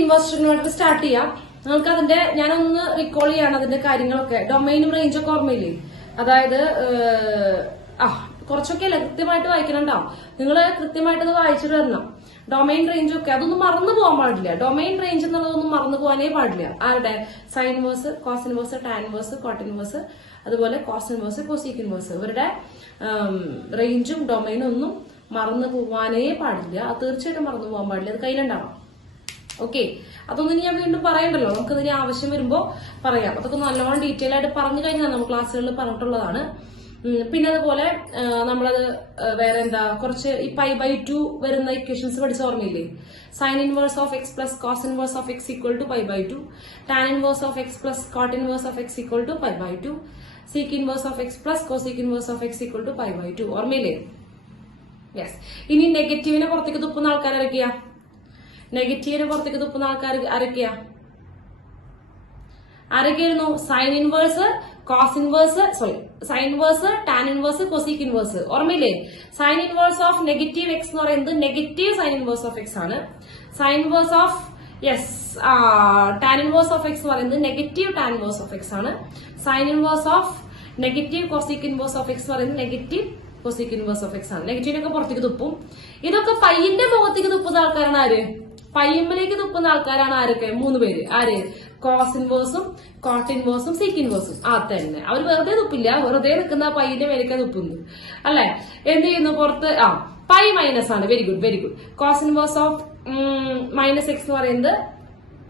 Inverse trigonometry start ചെയ്യാം. നമുക്ക് അതിന്റെ ഞാനൊന്ന് റിക്കോൾ ചെയ്യാണ് അതിന്റെ കാര്യങ്ങളൊക്കെ. ഡൊമൈനും റേഞ്ചൊക്കെ ഓർമ്മയില്ലേ? അതായത് കുറച്ചൊക്കെ അല്ല കൃത്യമായിട്ട് വായിക്കണുണ്ടാവും. നിങ്ങൾ കൃത്യമായിട്ട് അത് വായിച്ചിട്ട് വരണം. ഡൊമൈൻ റേഞ്ച് ഒക്കെ അതൊന്നും മറന്നു പോകാൻ പാടില്ല. ഡൊമൈൻ റേഞ്ച് എന്നുള്ളതൊന്നും മറന്നു പോകാനേ പാടില്ല. ആരുടെ? Sine inverse, cos inverse, tan inverse, cot inverse, അതുപോലെ കോസ് ഇൻവേഴ്സ്, കോസീക് ഇൻവേഴ്സ്, ഇവരുടെ റേഞ്ചും ഡൊമൈനും ഒന്നും മറന്നു പോകാനേ പാടില്ല. അത് തീർച്ചയായിട്ടും മറന്നു പോകാൻ പാടില്ല. അത് കയ്യിലുണ്ടാവണം. ഓക്കെ, അതൊന്നും ഞാൻ വീണ്ടും പറയണ്ടല്ലോ. നമുക്ക് ഇതിന് ആവശ്യം വരുമ്പോ പറയാം. അതൊക്കെ നല്ലോണം ഡീറ്റെയിൽ ആയിട്ട് പറഞ്ഞു കഴിഞ്ഞാൽ നമ്മൾ ക്ലാസ്സുകളിൽ പറഞ്ഞിട്ടുള്ളതാണ്. പിന്നെ അതുപോലെ നമ്മളത് വേറെ എന്താ കുറച്ച് ഈ π/2 വരുന്ന ഇക്വേഷൻസ് പഠിച്ച ഓർമ്മയില്ലേ? Sine inverse of x plus cos inverse of x equal to π/2, tan inverse of x plus cot inverse of x equal to π/2, sec inverse of x plus cosec inverse of x equal to π/2. ഓർമ്മയില്ലേ? Yes. ഇനി നെഗറ്റീവിനെ പുറത്തേക്ക് തുപ്പുന്ന ആൾക്കാർ ആരൊക്കെയാ? നെഗറ്റീവിനെ പുറത്തേക്ക് തുപ്പുന്ന ആൾക്കാർ ആരൊക്കെയായിരുന്നു? Sine inverse, cos inverse, sine inverse, tan inverse, cosec inverse. ഓർമ്മയില്ലേ? Sine inverse of negative x എന്ന് പറയുന്നത് negative sine inverse of x ആണ്. Sine inverse of tan inverse of x എന്ന് പറയുന്നത് negative tan inverse of x ആണ്. Sine inverse of negative cosec inverse of x എന്ന് പറയുന്നത് negative cosec inverse of x ആണ്. നെഗറ്റീവിനൊക്കെ പുറത്തേക്ക് തുപ്പും. ഇതൊക്കെ പയ്യന്റെ മുഖത്തേക്ക് തുപ്പുന്ന ആൾക്കാരാണ് ആര്? പയ്യമ്പിലേക്ക് തുപ്പുന്ന ആൾക്കാരാണ് ആരൊക്കെ? 3 പേര്. ആര്? കോസ് ഇൻവേഴ്സും, കോട്ട് ഇൻവേഴ്സും, സീക്ക് ഇൻവേഴ്സും. തന്നെ അവർ വെറുതെ തുപ്പില്ല. വെറുതെ നിൽക്കുന്ന പയ്യന്റെ മേലേക്ക് തുപ്പുന്നു അല്ലെ? എന്ത് ചെയ്യുന്നു? പുറത്ത് പൈ മൈനസ് ആണ്. Very good, very good. Cos inverse of minus x എന്ന് പറയുന്നത്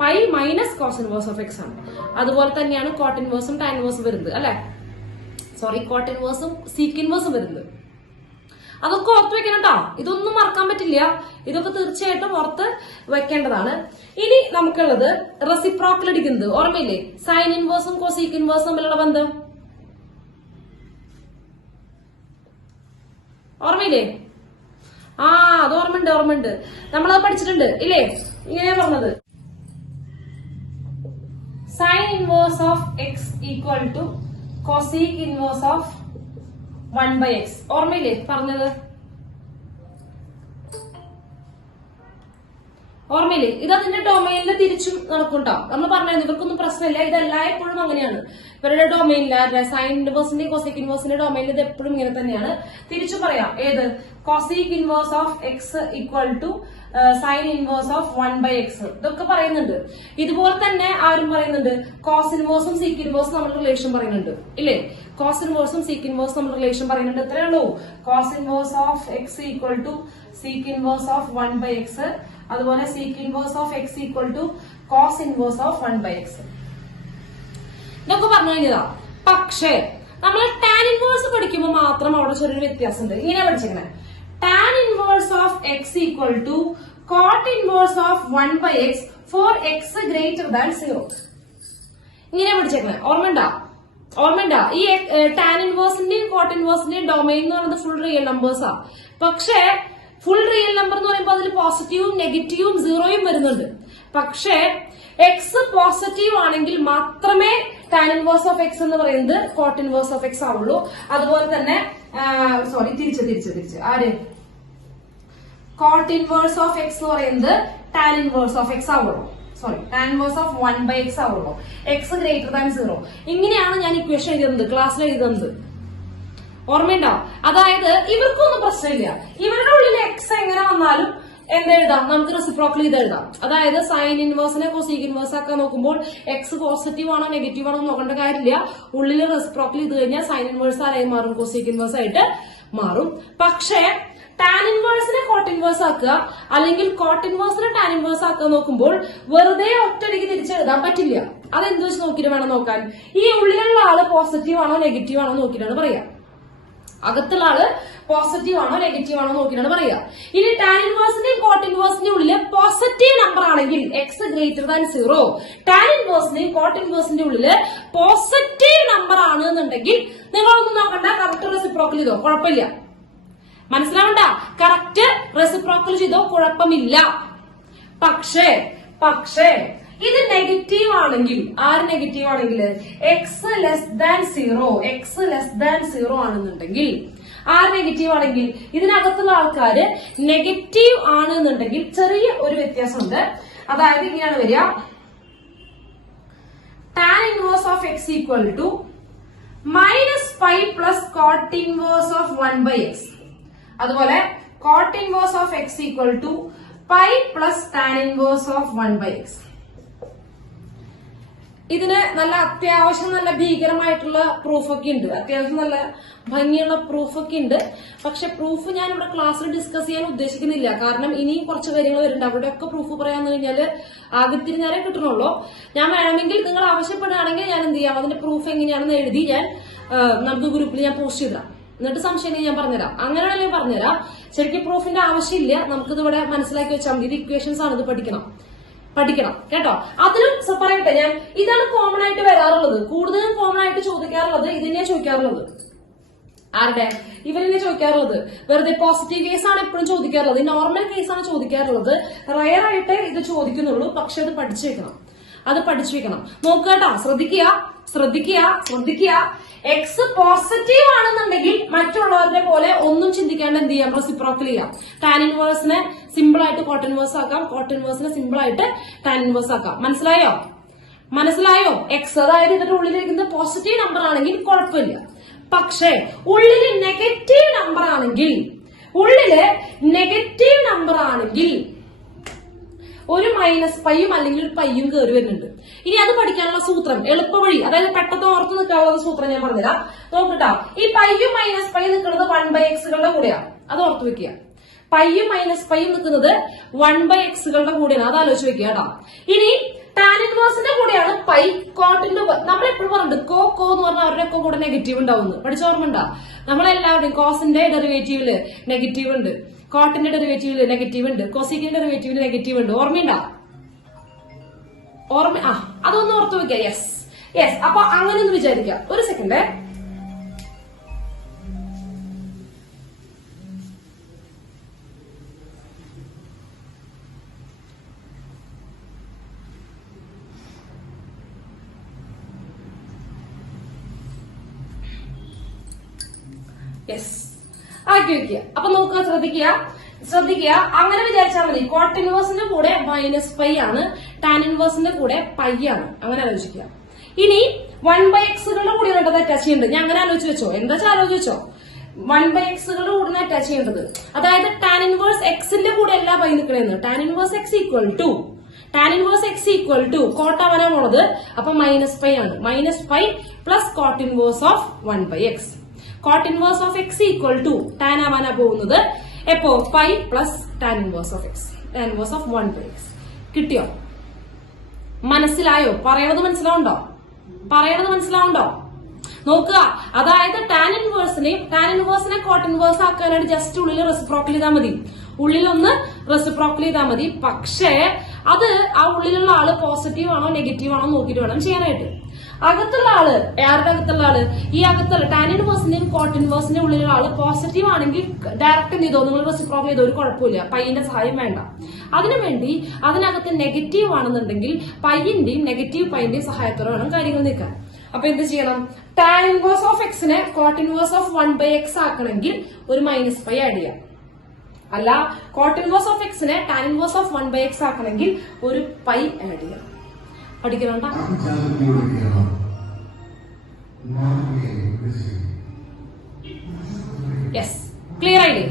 pi minus cos inverse of x ആണ്. അതുപോലെ തന്നെയാണ് കോട്ട് ഇൻവേഴ്സും ടാൻ ഇൻവേഴ്സും വരുന്നത് അല്ലെ? കോട്ട് ഇൻവേഴ്സും സീക്ക് ഇൻവേഴ്സും വരുന്നത്. അതൊക്കെ ഓർത്ത് വെക്കണം കേട്ടോ. ഇതൊന്നും മറക്കാൻ പറ്റില്ല. ഇതൊക്കെ തീർച്ചയായിട്ടും ഓർത്ത് വെക്കേണ്ടതാണ്. ഇനി നമുക്കുള്ളത് റെസിപ്രോക്കൽ അടിക്കുന്നത്. ഓർമ്മയില്ലേ? സൈൻ ഇൻവേഴ്സും കോസീക് ഇൻവേഴ്സും തമ്മിലുള്ള ബന്ധം ഓർമ്മയില്ലേ? അത് ഓർമ്മയുണ്ട്. നമ്മളത് പഠിച്ചിട്ടുണ്ട് ഇല്ലേ? ഇങ്ങനെയാ പറഞ്ഞത്, sine inverse of x equal to cosec inverse of 1/x. ഓർമ്മയില്ലേ പറഞ്ഞത്? ഓർമ്മയില്ലേ? ഇത് അതിന്റെ ഡൊമൈനിൽ തിരിച്ചും നടക്കൂട്ടോ. നമ്മൾ പറഞ്ഞിരുന്നു ഇവർക്കൊന്നും പ്രശ്നമില്ല. ഇതെല്ലാം എപ്പോഴും അങ്ങനെയാണ്. ഇവരുടെ ഡൊമൈനിൽ സൈൻ ഇൻവേഴ്സിന്റെയും കോസീക് ഇൻവേഴ്സിന്റെ ഡൊമൈനിൽ ഇത് എപ്പോഴും ഇങ്ങനെ തന്നെയാണ്. തിരിച്ചു പറയാം. ഏത്? Cosec inverse of x equal to sine inverse of 1/x. ഇതൊക്കെ പറയുന്നുണ്ട്. ഇതുപോലെ തന്നെ ആരും പറയുന്നുണ്ട് കോസ് ഇൻവേഴ്സും സീക്ക് ഇൻവേഴ്സും നമ്മൾ റിലേഷൻ പറയുന്നുണ്ട് ഇല്ലേ? കോസ് ഇൻവേഴ്സും സീക്ക് ഇൻവേഴ്സും നമ്മൾ റിലേഷൻ പറയുന്നുണ്ട്. ഇത്രയേ ഉള്ളൂ. Cos inverse of x equal to sec inverse of 1/x. അതുപോലെ sec inverse of x equal to cos inverse of 1/x. ഇതൊക്കെ പറഞ്ഞു കഴിഞ്ഞതാ. പക്ഷേ നമ്മൾ ടാൻ ഇൻവേഴ്സ് പഠിക്കുമ്പോൾ മാത്രം അവിടെ ചെറിയൊരു വ്യത്യാസമുണ്ട്. ഇങ്ങനെ പഠിച്ചിരിക്കണേ, tan inverse of x equal to cot inverse of 1/x for x greater than 0. ഇങ്ങനെ പഠിച്ചേക്കണേ. ഓർമ്മണ്ട? ഈ ടാൻ ഇൻവേഴ്സിന്റെയും കോട്ട് ഇൻവേഴ്സിന്റെയും ഡൊമൈൻ എന്ന് പറയുന്നത് ഫുൾ റിയൽ നമ്പേഴ്സാ. പക്ഷേ ഫുൾ റിയൽ നമ്പർ എന്ന് പറയുമ്പോൾ അതിൽ പോസിറ്റീവും നെഗറ്റീവും സീറോയും വരുന്നുണ്ട്. പക്ഷേ എക്സ് പോസിറ്റീവ് ആണെങ്കിൽ മാത്രമേ ടാൻ ഇൻവേഴ്സ് ഓഫ് എക്സ് എന്ന് പറയുന്നത് കോട്ട് ഇൻവേഴ്സ് ഓഫ് എക്സ് ആവുള്ളൂ. അതുപോലെ തന്നെ തിരിച്ച് ആര്? കോട്ട് ഇൻവേഴ്സ് ഓഫ് എക്സ് എന്ന് പറയുന്നത് ടാൻ ഇൻവേഴ്സ് ഓഫ് എക്സ് ആവുള്ളൂ. ടാൻ ഇൻവേഴ്സ് ഓഫ് 1/x ആവുള്ളൂ. X greater than 0. ഇങ്ങനെയാണ് ഞാൻ ഇക്വേഷൻ എഴുതുന്നത്, ക്ലാസ്സിൽ എഴുതുന്നത്. ഓർമ്മയുണ്ടോ? അതായത് ഇവർക്കൊന്നും പ്രശ്നമില്ല. ഇവരുടെ ഉള്ളിൽ എക്സ് എങ്ങനെ വന്നാലും എന്തെഴുതാം? നമുക്ക് റെസിപ്രോക്കൽ ചെയ്ത് എഴുതാം. അതായത് സൈൻ ഇൻവേഴ്സിനെ കോസീക് ഇൻവേഴ്സ് ആക്കാൻ നോക്കുമ്പോൾ എക്സ് പോസിറ്റീവ് ആണോ നെഗറ്റീവ് ആണോ നോക്കേണ്ട കാര്യമില്ല. ഉള്ളിൽ റെസിപ്രോക്കൽ ചെയ്ത് കഴിഞ്ഞാൽ സൈൻ ഇൻവേഴ്സ് ആരായി മാറും? കോസീക് ഇൻവേഴ്സ് ആയിട്ട് മാറും. പക്ഷേ ടാൻ ഇൻവേഴ്സിനെ കോട്ട് ഇൻവേഴ്സ് ആക്കുക അല്ലെങ്കിൽ കോട്ട് ഇൻവേഴ്സിനെ ടാൻ ഇൻവേഴ്സ് ആക്കുക നോക്കുമ്പോൾ വെറുതെ ഒറ്റയടിക്ക് തിരിച്ചെഴുതാൻ പറ്റില്ല. അതെന്ത് വെച്ച് നോക്കിയിട്ട് വേണം നോക്കാൻ? ഈ ഉള്ളിലുള്ള ആള് പോസിറ്റീവ് ആണോ നെഗറ്റീവ് ആണോ നോക്കിയിട്ടാണ് പറയാ. അകത്തുള്ള ആള് പോസിറ്റീവ് ആണോ നെഗറ്റീവ് ആണോ നോക്കിയിട്ടാണ് പറയാ. ഇനി ടാൻ ഇൻവേഴ്സിന്റെയും കോട്ട് ഇൻവേഴ്സിന്റെയും ഉള്ളിൽ പോസിറ്റീവ് നമ്പർ ആണെങ്കിൽ എക്സ് ഗ്രേറ്റർ ദാൻ 0, ടാൻ ഇൻവേഴ്സിന്റെയും കോട്ട് ഇൻവേഴ്സിന്റെ ഉള്ളില് പോസിറ്റീവ് നമ്പർ ആണ് എന്നുണ്ടെങ്കിൽ നിങ്ങളൊന്നും നോക്കണ്ട, കറക്റ്റ് റെസിപ്രോക്കൽ ചെയ്തോ, കുഴപ്പമില്ല. മനസ്സിലാവണ്ട? കറക്റ്റ് റെസിപ്രോക്കൽ ചെയ്തോ കുഴപ്പമില്ല. പക്ഷേ ഇത് നെഗറ്റീവ് ആണെങ്കിൽ, ആര് നെഗറ്റീവ് ആണെങ്കിൽ എക്സ് ലെസ് ദാൻ 0 ആണെന്നുണ്ടെങ്കിൽ, ആര് നെഗറ്റീവ് ആണെങ്കിൽ ഇതിനകത്തുള്ള ആൾക്കാര് നെഗറ്റീവ് ആണ് എന്നുണ്ടെങ്കിൽ ചെറിയ ഒരു വ്യത്യാസമുണ്ട്. അതായത് ഇങ്ങനെയാണ് വരിക, tan inverse of x equal to minus pi plus cot inverse of 1 by x. അതുപോലെ cot inverse of x equal to pi plus tan inverse of 1 by x. ഇതിന് നല്ല അത്യാവശ്യം നല്ല ഭീകരമായിട്ടുള്ള പ്രൂഫൊക്കെ ഉണ്ട്, അത്യാവശ്യം നല്ല ഭംഗിയുള്ള പ്രൂഫൊക്കെ ഉണ്ട്. പക്ഷെ പ്രൂഫ് ഞാൻ ഇവിടെ ക്ലാസ്സിൽ ഡിസ്കസ് ചെയ്യാൻ ഉദ്ദേശിക്കുന്നില്ല. കാരണം ഇനിയും കുറച്ച് കാര്യങ്ങൾ വരുന്നുണ്ട്. അവിടെയൊക്കെ പ്രൂഫ് പറയാന്ന് കഴിഞ്ഞാല് ആകെ തിരിഞ്ഞാലേ കിട്ടണുള്ളൂ. ഞാൻ വേണമെങ്കിൽ നിങ്ങൾ ആവശ്യപ്പെടുകയാണെങ്കിൽ ഞാൻ എന്ത് ചെയ്യാം, അതിന്റെ പ്രൂഫ് എങ്ങനെയാണെന്ന് എഴുതി ഞാൻ നമുക്ക് ഗ്രൂപ്പിൽ ഞാൻ പോസ്റ്റ് ചെയ്താം. എന്നിട്ട് സംശയം ഞാൻ പറഞ്ഞുതരാം. അങ്ങനെയാണെങ്കിൽ ഞാൻ പറഞ്ഞുതരാം. ശരിക്കും പ്രൂഫിന്റെ ആവശ്യമില്ല, നമുക്കിത് ഇവിടെ മനസ്സിലാക്കി വെച്ചാൽ മതി. ഇത് ഇക്വേഷൻസ് ആണ്, ഇത് പഠിക്കണം കേട്ടോ. അതിലും പറയട്ടെ ഞാൻ, ഇതാണ് കോമൺ ആയിട്ട് വരാറുള്ളത്, കൂടുതലും കോമൺ ആയിട്ട് ചോദിക്കാറുള്ളത് ഇതിനെ ചോദിക്കാറുള്ളത്. ആരുടെ? ഇവരെന്നെ ചോദിക്കാറുള്ളത്. വെറുതെ പോസിറ്റീവ് കേസ് ആണ് എപ്പോഴും ചോദിക്കാറുള്ളത്, നോർമൽ കേസാണ് ചോദിക്കാറുള്ളത്. റയർ ആയിട്ട് ഇത് ചോദിക്കുന്നുള്ളൂ. പക്ഷെ അത് പഠിച്ചു വെക്കണം. നോക്കുക കേട്ടോ, ശ്രദ്ധിക്കുക. എക്സ് പോസിറ്റീവ് ആണെന്നുണ്ടെങ്കിൽ മറ്റുള്ളവരുടെ പോലെ ഒന്നും ചിന്തിക്കാണ്ട് എന്ത് ചെയ്യാം, റെസിപ്രോക്കൽ ചെയ്യാം. ടാൻ ഇൻവേഴ്സിനെ സിമ്പിൾ ആയിട്ട് കോട്ട് ഇൻവേഴ്സ് ആക്കാം, കോട്ട് ഇൻവേഴ്സിനെ സിമ്പിൾ ആയിട്ട് ടാൻ ഇൻവേഴ്സ് ആക്കാം. മനസ്സിലായോ? എക്സ് അതായത് ഇതിന്റെ ഉള്ളിലിരിക്കുന്നത് പോസിറ്റീവ് നമ്പർ ആണെങ്കിൽ കുഴപ്പമില്ല. പക്ഷേ ഉള്ളില് നെഗറ്റീവ് നമ്പർ ആണെങ്കിൽ ഒരു മൈനസ് പൈയും അല്ലെങ്കിൽ ഒരു പയ്യും കയറി വരുന്നുണ്ട്. ഇനി അത് പഠിക്കാനുള്ള സൂത്രം, എളുപ്പ വഴി, അതായത് പെട്ടെന്ന് ഓർത്ത് നിൽക്കാനുള്ള സൂത്രം ഞാൻ പറഞ്ഞുതരാം. നോക്കട്ടോ, ഈ പയ്യും മൈനസ് പൈ നിൽക്കുന്നത് 1/xകളുടെ കൂടെയാണ്. അത് ഓർത്ത് വെക്കുക. പയ്യും മൈനസ് പൈയും നിൽക്കുന്നത് 1/xകളുടെ കൂടെയാണ്. അത് ആലോചിച്ച് വെക്കുക കേട്ടോ. ഇനി ടാൻ ഇൻവേഴ്സിന്റെ കൂടെയാണ് പൈ. കോട്ടിന്റെ നമ്മൾ എപ്പോഴും പറഞ്ഞിട്ടുണ്ട് കോ എന്ന് പറഞ്ഞാൽ അവരുടെ ഒക്കെ കൂടെ നെഗറ്റീവ് ഉണ്ടാവുന്നു. പഠിച്ച ഓർമ്മ ഉണ്ടാ? നമ്മളെല്ലാവരുടെയും കോസിന്റെ ഡെറിവേറ്റീവില് നെഗറ്റീവ് ഉണ്ട്, കോട്ടിന്റെ ഡെറിവേറ്റീവില് നെഗറ്റീവ് ഉണ്ട്, കോസിക്കിന്റെ ഡെറിവേറ്റീവില് നെഗറ്റീവ് ഉണ്ട്. ഓർമ്മയുണ്ടാ? അതൊന്ന് ഓർത്ത് വെക്കുക. യെസ്. അപ്പൊ അങ്ങനെ ഒന്ന് വിചാരിക്കുക. ഒരു സെക്കൻഡ്. ആക്കി വെക്കുക. അപ്പൊ നോക്കുക, ശ്രദ്ധിക്കുക. അങ്ങനെ വിചാരിച്ചാൽ മതി. കോട്ട് ഇൻവേഴ്സിന്റെ കൂടെ മൈനസ് പൈ ആണ്, ടാൻ ഇൻവേഴ്സിന്റെ കൂടെ പൈ ആണ്. അങ്ങനെ ആലോചിക്കുക. ഇനി 1/xകളുടെ കൂടെ വേണ്ടത് അറ്റാച്ച് ചെയ്യേണ്ടത്. ഞാൻ അങ്ങനെ ആലോചിച്ച് വെച്ചോ, എന്താ വെച്ചാൽ ആലോചിച്ച് വെച്ചോ. 1/xകളുടെ കൂടെ അറ്റാച്ച് ചെയ്യേണ്ടത്, അതായത് ടാൻ ഇൻവേഴ്സ് എക്സിന്റെ കൂടെ അല്ല പൈ നിൽക്കണേന്ന്. Tan inverse x equal to cot ആവാനാണുള്ളത്. അപ്പൊ മൈനസ് പൈ ആണ്. Minus pi plus cot inverse of 1/x. Cot inverse of x equal to tan ആവാനാ പോകുന്നത്. എപ്പോ? Pi plus tan inverse of x, tan inverse of 1/x. കിട്ടിയോ? മനസ്സിലായോ? പറയണത് മനസ്സിലാവുണ്ടോ? നോക്കുക, അതായത് ടാൻ ഇൻവേഴ്സിനെ കോട്ട് ഇൻവേഴ്സ് ആക്കാനായിട്ട് ജസ്റ്റ് ഉള്ളിൽ റെസിപ്രോക്കൽ ചെയ്താൽ മതി. ഉള്ളിലൊന്ന് റെസിപ്രോക്കൽ ചെയ്താൽ മതി. പക്ഷേ അത് ആ ഉള്ളിലുള്ള ആള് പോസിറ്റീവ് ആണോ നെഗറ്റീവ് ആണോ നോക്കിയിട്ട് വേണം ചെയ്യാനായിട്ട്. അകത്തുള്ള ആള്, ആരുടെ അകത്തുള്ള ആള്? ഈ അകത്തുള്ള ടാൻ ഇൻവേഴ്സിന്റെയും കോട്ട് ഇൻവേഴ്സിന്റെയും ഉള്ളിലുള്ള ആള് പോസിറ്റീവ് ആണെങ്കിൽ ഡയറക്റ്റ് എന്ത് ചെയ്തോ, നിങ്ങൾ റെസിപ്രോക്കൽ ചെയ്തോ, ഒരു കുഴപ്പമില്ല. പൈന്റെ സഹായം വേണ്ട. അതിനുവേണ്ടി അതിനകത്ത് നെഗറ്റീവ് ആണെന്നുണ്ടെങ്കിൽ പൈന്റെയും നെഗറ്റീവ് പൈന്റെയും സഹായത്തോടെ വേണം കാര്യങ്ങൾ നീക്കാൻ. അപ്പൊ എന്ത് ചെയ്യണം? ടാൻ ഇൻവേഴ്സ് ഓഫ് എക്സിനെ കോട്ട് ഇൻവേഴ്സ് ഓഫ് 1/x ആക്കണമെങ്കിൽ ഒരു മൈനസ് പൈ ആഡ് ചെയ്യാം. അല്ല, കോട്ട് ഇൻവേഴ്സ് ഓഫ് എക്സിനെ ടാൻ ഇൻവേഴ്സ് ഓഫ് 1/x ആക്കണമെങ്കിൽ ഒരു പൈ ആഡ് ചെയ്യാം. പഠിക്കണോണ്ടാ? യെസ്, ക്ലിയർ ആയില്ലേ?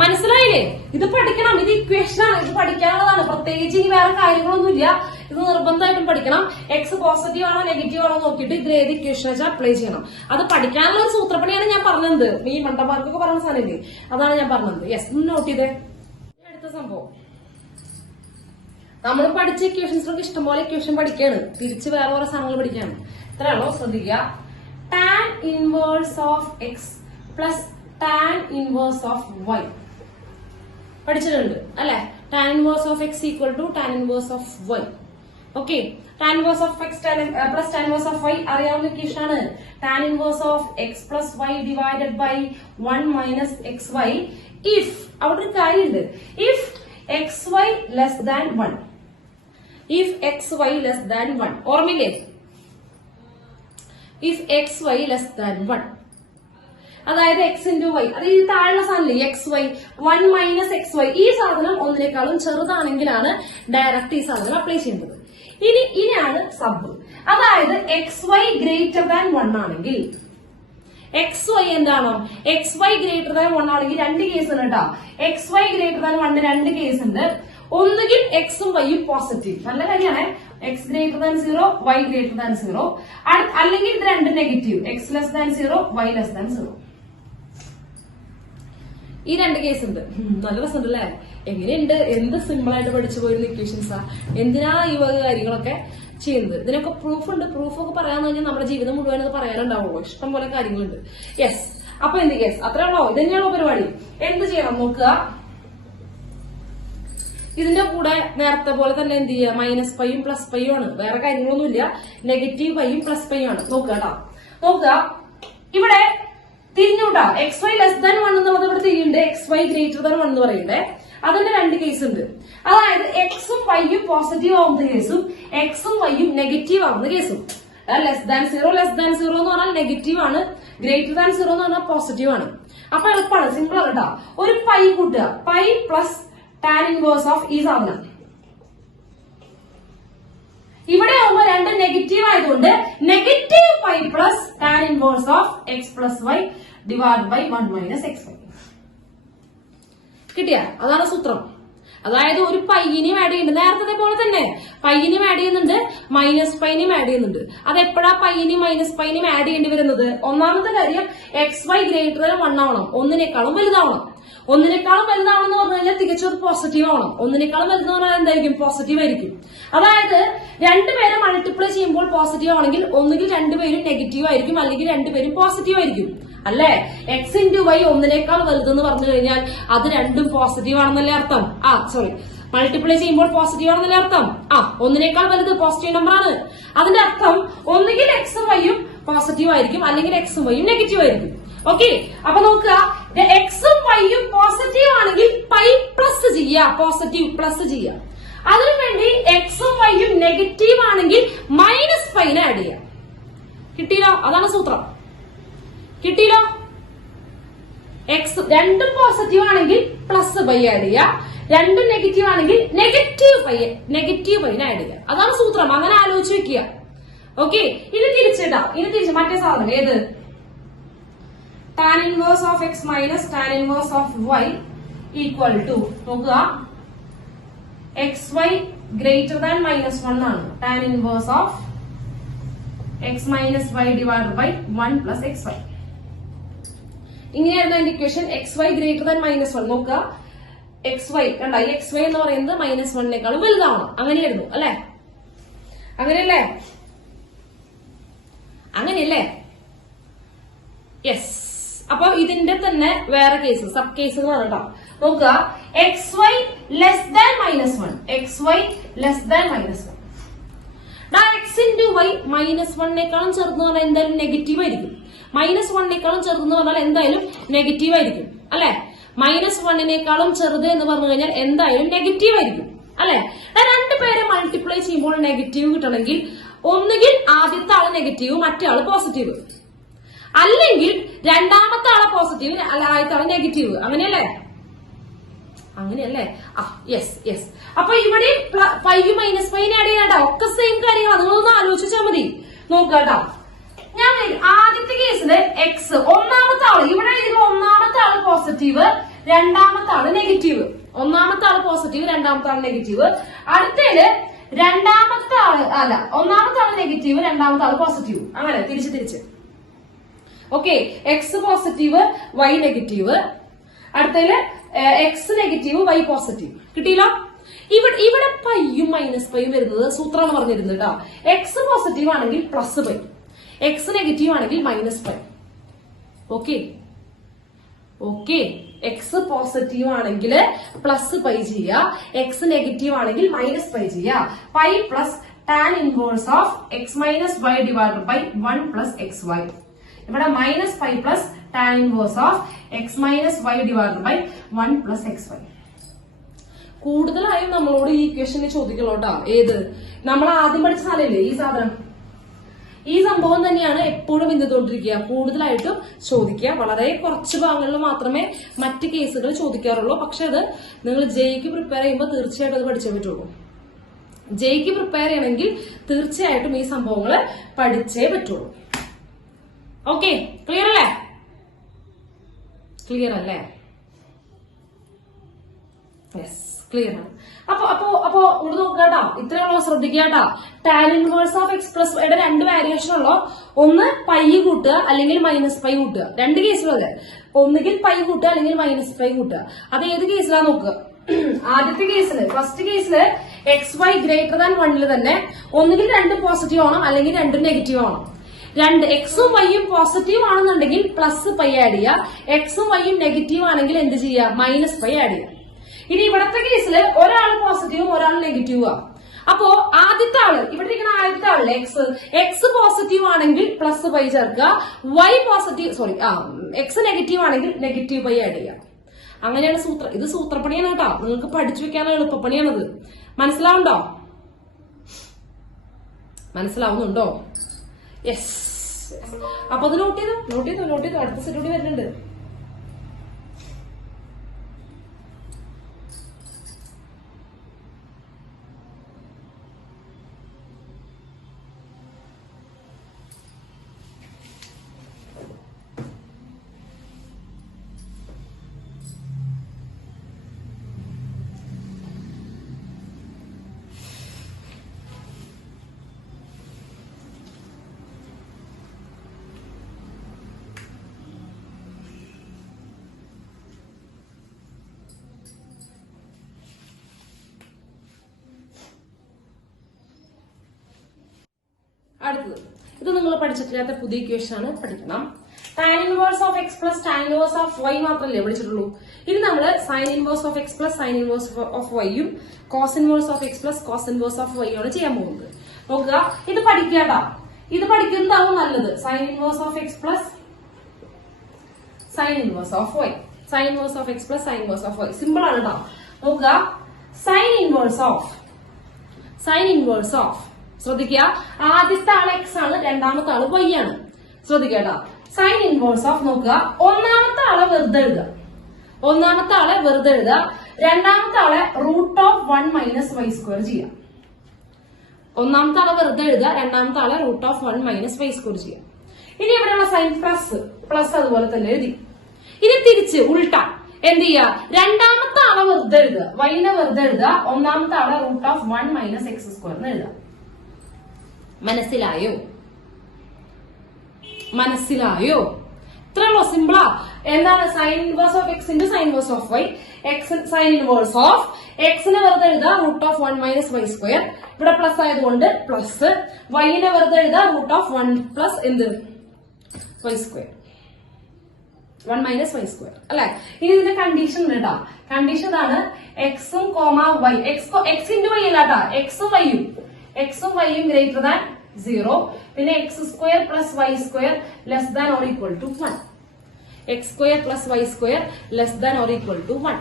മനസ്സിലായില്ലേ? ഇത് പഠിക്കണം. ഇത് ഇക്വേഷനാണ്, ഇത് പഠിക്കാനുള്ളതാണ്. പ്രത്യേകിച്ച് ഇനി വേറെ കാര്യങ്ങളൊന്നുമില്ല. ഇത് നിർബന്ധമായിട്ടും പഠിക്കണം. എക്സ് പോസിറ്റീവ് ആണോ നെഗറ്റീവ് ആണോ നോക്കിയിട്ട് ഇതിൽ ഏത് ഇക്വേഷൻ വെച്ചാൽ അപ്ലൈ ചെയ്യണം. അത് പഠിക്കാനുള്ള ഒരു സൂത്രപ്പണിയാണ് ഞാൻ പറഞ്ഞത്. ഈ മണ്ടന്മാർക്കൊക്കെ പറയുന്ന സാധനമില്ലേ, അതാണ് ഞാൻ പറഞ്ഞത്. യെസ്, നോട്ട് ചെയ്തേ. അടുത്ത സംഭവം, നമ്മൾ പഠിച്ച ഇക്വേഷൻസിലൊക്കെ ഇഷ്ടംപോലെ ഇക്വേഷൻ പഠിക്കാണ്. തിരിച്ച് വേറെ വേറെ സാധനങ്ങൾ പഠിക്കാണ്. ഇത്രയാണോ? ശ്രദ്ധിക്കുക. Tan inverse of x plus tan inverse of y പഠിച്ചിട്ടുണ്ട് അല്ലെ? Tan inverse of x equal to tan inverse of y. Okay, tan inverse of x plus tan inverse of y അറിയാവുന്ന ഇക്വേഷൻ ആണ്. Tan inverse of x plus y divided by 1 minus x y if, അവിടെ ഒരു കാര്യമുണ്ട്, if x y less than 1. if xy less than 1, ഓർമ്മയില്ലേ? if xy less than 1. അതായത് X into Y, അത് ഈ താഴെ സാധനം x y 1 minus x y, ഈ സാധനം ഒന്നിനേക്കാളും ചെറുതാണെങ്കിലാണ് ഡയറക്റ്റ് ഈ സാധനം അപ്ലൈ ചെയ്യേണ്ടത്. ഇനിയാണ് സബ്. അതായത് എക്സ് വൈ ഗ്രേറ്റർ ദാൻ 1 ആണെങ്കിൽ എക്സ് വൈ എന്താണോ, എക്സ് വൈ ഗ്രേറ്റർ ദാൻ 1 ആണെങ്കിൽ രണ്ട് കേസ് ഉണ്ട് കേട്ടോ. എക്സ് വൈ ഗ്രേറ്റർ ദാൻ 1 രണ്ട് കേസ് ഉണ്ട്. ഒന്നുകിൽ എക്സും വൈയും പോസിറ്റീവ്, നല്ല കാര്യമാണ്, x greater than 0 y greater than 0, അല്ലെങ്കിൽ ഇത് രണ്ട് negative, x less than 0 y less than 0. ഈ രണ്ട് കേസ് ഉണ്ട്. നല്ല രസമുണ്ടല്ലേ? എങ്ങനെയുണ്ട്? എന്ത് സിമ്പിൾ ആയിട്ട് പഠിച്ചു പോയിരുന്ന ഇക്വേഷൻസാ, എന്തിനാ ഈ വക കാര്യങ്ങളൊക്കെ ചെയ്യുന്നത്? ഇതിനൊക്കെ പ്രൂഫ് ഉണ്ട്. പ്രൂഫൊക്കെ പറയാന്ന് കഴിഞ്ഞാൽ നമ്മുടെ ജീവിതം മുഴുവൻ അത് പറയാനുണ്ടാവുള്ളൂ. ഇഷ്ടം പോലെ കാര്യങ്ങളുണ്ട്. യെസ്, അപ്പൊ എന്ത് യെസ് അത്രേ ഉള്ളോ? ഇത് തന്നെയാണോ പരിപാടി? എന്ത് ചെയ്യണം നോക്കുക. ഇതിന്റെ കൂടെ നേരത്തെ പോലെ തന്നെ എന്ത് ചെയ്യുക, മൈനസ് പൈയും പ്ലസ് പൈയും ആണ്, വേറെ കാര്യങ്ങളൊന്നുമില്ല. നെഗറ്റീവ് പൈയും പ്ലസ് പൈയും ആണ്. നോക്കുക കേട്ടോ, നോക്കുക ഇവിടെ തിരിഞ്ഞൂട്ടാ. എക്സ് വൈ ലെസ് ദാൻ 1 എന്നുള്ളത് ഇവിടെ തിരിയുണ്ട്, എക്സ് വൈ ഗ്രേറ്റർ ദാൻ 1 എന്ന് പറയണ്ടേ. അതിന്റെ രണ്ട് കേസ് ഉണ്ട്. അതായത് എക്സും വൈയും പോസിറ്റീവ് ആവുന്ന കേസും എക്സും വൈയും നെഗറ്റീവ് ആവുന്ന കേസും. ലെസ് ദാൻ 0 എന്ന് പറഞ്ഞാൽ നെഗറ്റീവ് ആണ്, ഗ്രേറ്റർ ദാൻ 0 എന്ന് പറഞ്ഞാൽ പോസിറ്റീവ് ആണ്. അപ്പൊ എളുപ്പമാണ്, സിമ്പിൾ ആണ് കേട്ടോ. ഒരു പൈ കൂട്ടുക, pi plus tan inverse of ഈ സാധനം. ഇവിടെ ആവുമ്പോ രണ്ട് നെഗറ്റീവ് ആയതുകൊണ്ട് negative pi plus tan inverse of x plus y divide by 1 minus x y. കിട്ടിയ? അതാണ് സൂത്രം. അതായത് ഒരു പൈയിനെയും ആഡ് ചെയ്യുന്നുണ്ട്, നേരത്തെ പോലെ തന്നെ പൈയിനെയും ആഡ് ചെയ്യുന്നുണ്ട്, മൈനസ് പൈനെയും ആഡ് ചെയ്യുന്നുണ്ട്. അത് എപ്പോഴാ പൈനെയും മൈനസ് പൈനെയും ആഡ് ചെയ്യേണ്ടി വരുന്നത്? ഒന്നാമത്തെ കാര്യം എക്സ് വൈ ഗ്രേറ്റർ ദാൻ 1 ആവണം, ഒന്നിനേക്കാളും വലുതാവണം. ഒന്നിനേക്കാളും വലുതാവണം എന്ന് പറഞ്ഞു കഴിഞ്ഞാൽ തികച്ചും പോസിറ്റീവ് ആവണം. ഒന്നിനേക്കാളും വലുതെന്ന് പറഞ്ഞാൽ എന്തായിരിക്കും? പോസിറ്റീവ് ആയിരിക്കും. അതായത് രണ്ടുപേരെ മൾട്ടിപ്ലൈ ചെയ്യുമ്പോൾ പോസിറ്റീവ് ആണെങ്കിൽ ഒന്നുകിൽ രണ്ടുപേരും നെഗറ്റീവ് ആയിരിക്കും, അല്ലെങ്കിൽ രണ്ടുപേരും പോസിറ്റീവ് ആയിരിക്കും. അല്ലേ? എക്സ് ഇൻറ്റു വൈ ഒന്നിനേക്കാൾ വലുതെന്ന് പറഞ്ഞു കഴിഞ്ഞാൽ അത് രണ്ടും പോസിറ്റീവ് ആണെന്നല്ലേ അർത്ഥം? മൾട്ടിപ്ലൈ ചെയ്യുമ്പോൾ പോസിറ്റീവ് ആണെന്നല്ലേ അർത്ഥം? ഒന്നിനേക്കാൾ വലുത് പോസിറ്റീവ് നമ്പർ ആണ്. അതിന്റെ അർത്ഥം ഒന്നുകിൽ എക്സും വൈയും പോസിറ്റീവ് ആയിരിക്കും, അല്ലെങ്കിൽ എക്സും വൈയും നെഗറ്റീവ് ആയിരിക്കും. ഓക്കെ, അപ്പൊ നോക്കുക, എക്സും വൈയും പോസിറ്റീവ് ആണെങ്കിൽ പൈ പ്ലസ് ചെയ്യുക, പോസിറ്റീവ് പ്ലസ് ചെയ്യുക. അതിനുവേണ്ടി എക്സും വൈയും നെഗറ്റീവ് ആണെങ്കിൽ മൈനസ് പൈനെ ആഡ് ചെയ്യുക. കിട്ടിയില്ലോ? അതാണ് സൂത്രം. കിട്ടിയില്ലോ? എക്സ് രണ്ടും പോസിറ്റീവ് ആണെങ്കിൽ പ്ലസ് പൈ ആഡ് ചെയ്യുക, രണ്ടും നെഗറ്റീവ് ആണെങ്കിൽ നെഗറ്റീവ് പൈനെ ആഡ് ചെയ്യുക. അതാണ് സൂത്രം. അങ്ങനെ ആലോചിച്ച് വെക്കുക. ഓക്കെ, ഇനി തിരിച്ചിടാം. മറ്റേ സാധനം ഏത്? tan inverse of x minus tan inverse of y equal to, നോക്കുക, xy greater than minus 1 ആണ്. tan inverse of x minus y divided by 1 plus xy. ഇങ്ങനെയായിരുന്നു എന്റെ equation. xy greater than minus 1. നോക്കുക, xy കണ്ട, ഈ xy എന്ന് പറയുന്നത് minus 1നേക്കാളും വലുതാവണം. അങ്ങനെയായിരുന്നു അല്ലെ? അങ്ങനെയല്ലേ? യെസ്. അപ്പൊ ഇതിന്റെ തന്നെ വേറെ കേസ്, സബ് കേസുകളാണ് കേട്ടോ. നോക്കുക, x y less than minus 1, xy less than minus 1. X into y minus 1നേക്കാളും ചെറുതെന്ന് പറഞ്ഞാൽ എന്തായാലും നെഗറ്റീവ് ആയിരിക്കും. മൈനസ് 1നേക്കാളും ചെറുതെന്ന് പറഞ്ഞാൽ എന്തായാലും നെഗറ്റീവ് ആയിരിക്കും അല്ലെ? മൈനസ് 1നേക്കാളും ചെറുത് എന്ന് പറഞ്ഞു കഴിഞ്ഞാൽ എന്തായാലും നെഗറ്റീവ് ആയിരിക്കും അല്ലെ? രണ്ടുപേരെ മൾട്ടിപ്ലൈ ചെയ്യുമ്പോൾ നെഗറ്റീവ് കിട്ടണമെങ്കിൽ ഒന്നുകിൽ ആദ്യത്തെ ആള് നെഗറ്റീവ്, മറ്റേ ആള് പോസിറ്റീവ്, അല്ലെങ്കിൽ രണ്ടാമത്തെ ആളെ പോസിറ്റീവ്, ആദ്യത്തെ ആളെ നെഗറ്റീവ്. അങ്ങനെയല്ലേ? യെസ്. അപ്പൊ ഇവിടെ പൈയും മൈനസ് പൈനെ ആഡ് ചെയ്യാട്ടോ. ഒക്കെ സെയിം കാര്യങ്ങളാണ്, നിങ്ങളൊന്ന് ആലോചിച്ചാൽ മതി. നോക്കാട്ടോ, ഞാൻ ആദ്യത്തെ കേസില് എക്സ് ഒന്നാമത്തെ ആള്, ഇവിടെ ഇത് ഒന്നാമത്തെ ആള് പോസിറ്റീവ്, രണ്ടാമത്തെ ആള് നെഗറ്റീവ്. ഒന്നാമത്തെ ആള് പോസിറ്റീവ്, രണ്ടാമത്തെ ആള് നെഗറ്റീവ്. അടുത്തതില് രണ്ടാമത്തെ ആള് ഒന്നാമത്തെ ആള് നെഗറ്റീവ്, രണ്ടാമത്തെ ആള് പോസിറ്റീവ്. അങ്ങനെ തിരിച്ച് okay, x positive, y negative. അടുത്തതില് എക്സ് നെഗറ്റീവ്, വൈ പോസിറ്റീവ്. കിട്ടിയില്ലോ? ഇവിടെ പൈയും മൈനസ് പൈയും വരുന്നത് സൂത്രമാണ് പറഞ്ഞിരുന്നത് കേട്ടോ. എക്സ് പോസിറ്റീവ് ആണെങ്കിൽ പ്ലസ് പൈ, എക്സ് നെഗറ്റീവ് ആണെങ്കിൽ minus pi. Okay, x positive ആണെങ്കിൽ പ്ലസ് പൈ ചെയ്യുക, എക്സ് നെഗറ്റീവ് ആണെങ്കിൽ മൈനസ് പൈ ചെയ്യുക. Pi plus tan inverse of x minus y divide by 1 plus x y. ഇവിടെ minus pi plus tan inverse of x minus y divide by 1 plus x y. കൂടുതലായും നമ്മളോട് ഈ ഇക്വേഷനിൽ ചോദിക്കലോട്ടാ. ഏത്? നമ്മൾ ആദ്യം പഠിച്ച സാധനമില്ലേ ഈ സാധനം? ഈ സംഭവം തന്നെയാണ് എപ്പോഴും എന്തുകൊണ്ടിരിക്കുക, കൂടുതലായിട്ടും ചോദിക്കുക. വളരെ കുറച്ച് ഭാഗങ്ങളിൽ മാത്രമേ മറ്റ് കേസുകൾ ചോദിക്കാറുള്ളൂ. പക്ഷെ അത് നിങ്ങൾ ജെയ്ക്ക് പ്രിപ്പയർ ചെയ്യുമ്പോൾ തീർച്ചയായിട്ടും അത് പഠിച്ചേ പറ്റുള്ളൂ. ജെയ്ക്ക് പ്രിപ്പയർ ചെയ്യണമെങ്കിൽ തീർച്ചയായിട്ടും ഈ സംഭവങ്ങൾ പഠിച്ചേ പറ്റുള്ളൂ. ഓക്കെ, ക്ലിയർ അല്ലേ? ക്ലിയർ അല്ലേ? യെസ്, ക്ലിയർ ആണ്. അപ്പൊ ഇവിടെ നോക്കാട്ടോ, ഇത്രയുള്ള ശ്രദ്ധിക്കാട്ടോ. Tan inverse of x plus വൈയുടെ രണ്ട് വാരിയേഷൻ ഉള്ളോ. ഒന്ന് പൈ കൂട്ടുക അല്ലെങ്കിൽ മൈനസ് പൈ കൂട്ടുക. രണ്ട് കേസിലും അതെ, ഒന്നുകിൽ പൈ കൂട്ടുക അല്ലെങ്കിൽ മൈനസ് പൈ കൂട്ടുക. അത് ഏത് കേസിലാ നോക്കുക. ആദ്യത്തെ കേസില്, ഫസ്റ്റ് കേസില് എക്സ് വൈ ഗ്രേറ്റർ ദാൻ 1 തന്നെ ഒന്നുകിൽ രണ്ടും പോസിറ്റീവ് ആണോ അല്ലെങ്കിൽ രണ്ടും നെഗറ്റീവ് ആണോ. രണ്ട് എക്സും വൈയും പോസിറ്റീവ് ആണെന്നുണ്ടെങ്കിൽ പ്ലസ് പൈ ആഡ് ചെയ്യുക. എക്സും വൈയും നെഗറ്റീവ് ആണെങ്കിൽ എന്ത് ചെയ്യുക, മൈനസ് പൈ ആഡ് ചെയ്യുക. ഇനി ഇവിടത്തെ കേസിൽ ഒരാൾ പോസിറ്റീവും ഒരാൾ നെഗറ്റീവും ആ. അപ്പോ ആദ്യത്തെ ആള്, ഇവിടെ ഇരിക്കുന്ന ആദ്യത്തെ ആളല്ലേ എക്സ് പോസിറ്റീവ് ആണെങ്കിൽ പ്ലസ് പൈ ചേർക്കുക, വൈ പോസിറ്റീവ് എക്സ് നെഗറ്റീവ് ആണെങ്കിൽ നെഗറ്റീവ് പൈ ആഡ് ചെയ്യുക. അങ്ങനെയാണ് സൂത്രം. ഇത് സൂത്രപ്പണിയാണ് കേട്ടോ, നിങ്ങൾക്ക് പഠിച്ചു വെക്കാനുള്ള എളുപ്പപ്പണിയാണത്. മനസ്സിലാവുണ്ടോ? മനസ്സിലാവുന്നുണ്ടോ? യെസ്. അപ്പൊ അത് നോട്ട് ചെയ്തു. അടുത്ത സെറ്റ് കൂടി വരുന്നുണ്ട്. അടുത്തത്, ഇത് നിങ്ങൾ പഠിച്ചിട്ടില്ലാത്ത പുതിയ ഇക്വേഷൻ ആണ്, പഠിക്കണം. Tan inverse of x plus tan inverse of y മാത്രമല്ലേ പഠിച്ചിട്ടുള്ളൂ. ഇനി നമ്മൾ sine inverse of x plus sine inverse of വൈയും cos inverse of x plus cos inverse of y ആണ് ചെയ്യാൻ പോകുന്നത്. നോക്കുക, ഇത് പഠിക്കാട്ടാ. ഇത് പഠിക്കുന്നതാവും നല്ലത്. Sine inverse of x plus sine inverse of y, sine inverse of x plus sine inverse of y. Simple ആണ് കേട്ടോ. നോക്കുക, സൈൻ ഇൻവേഴ്സ് ഓഫ് ശ്രദ്ധിക്കുക, ആദ്യത്തെ ആള് എക്സ് ആണ്, രണ്ടാമത്തെ ആള് വൈ ആണ്. ശ്രദ്ധിക്കട്ടോ, സൈൻ ഇൻവേഴ്സ് ഓഫ് നോക്കുക, ഒന്നാമത്തെ ആളെ വെറുതെ എഴുതുക, രണ്ടാമത്തെ ആളെ √ ഓഫ് 1 മൈനസ് വൈ സ്ക്വയർ ചെയ്യാം. ഒന്നാമത്തെ ആളെ വെറുതെ എഴുതുക, രണ്ടാമത്തെ ആളെ √ ഓഫ് 1 മൈനസ് വൈ സ്ക്വയർ ചെയ്യാം. ഇനി ഇവിടെയുള്ള സൈൻ പ്ലസ് അതുപോലെ തന്നെ എഴുതി. ഇനി തിരിച്ച് ഉൾട്ട എന്ത് ചെയ്യുക, രണ്ടാമത്തെ ആളെ വെറുതെ എഴുതുക, വൈനെ വെറുതെ എഴുതുക, ഒന്നാമത്തെ ആളെ √ ഓഫ് 1 മൈനസ് എക്സ് സ്ക്വയർ എന്ന് എഴുതുക. മനസ്സിലായോ? ഇത്രയുള്ളൂ, സിമ്പിളാ. എന്താണ് sine inverse of x into sine inverse of y. Sine inverse of എക്സിനെ വെറുതെ എഴുതുക, √ ഓഫ് 1 മൈനസ് വൈ സ്ക്വയർ. ഇവിടെ പ്ലസ് ആയതുകൊണ്ട് പ്ലസ്, വൈനെ വെറുതെ എഴുതുക, √ ഓഫ് 1 പ്ലസ് എന്ത് y square, 1 minus Y square അല്ലെ. ഇനി ഇതിന്റെ കണ്ടീഷൻ ഉണ്ട് കേട്ടോ. കണ്ടീഷൻ ആണ് എക്സും comma y, x into y അല്ലാട്ടാ, എക്സും വൈയും ഗ്രേറ്റർ ദാൻ 0. പിന്നെ x square plus y square less than or equal to 1. X square plus y square less than or equal to 1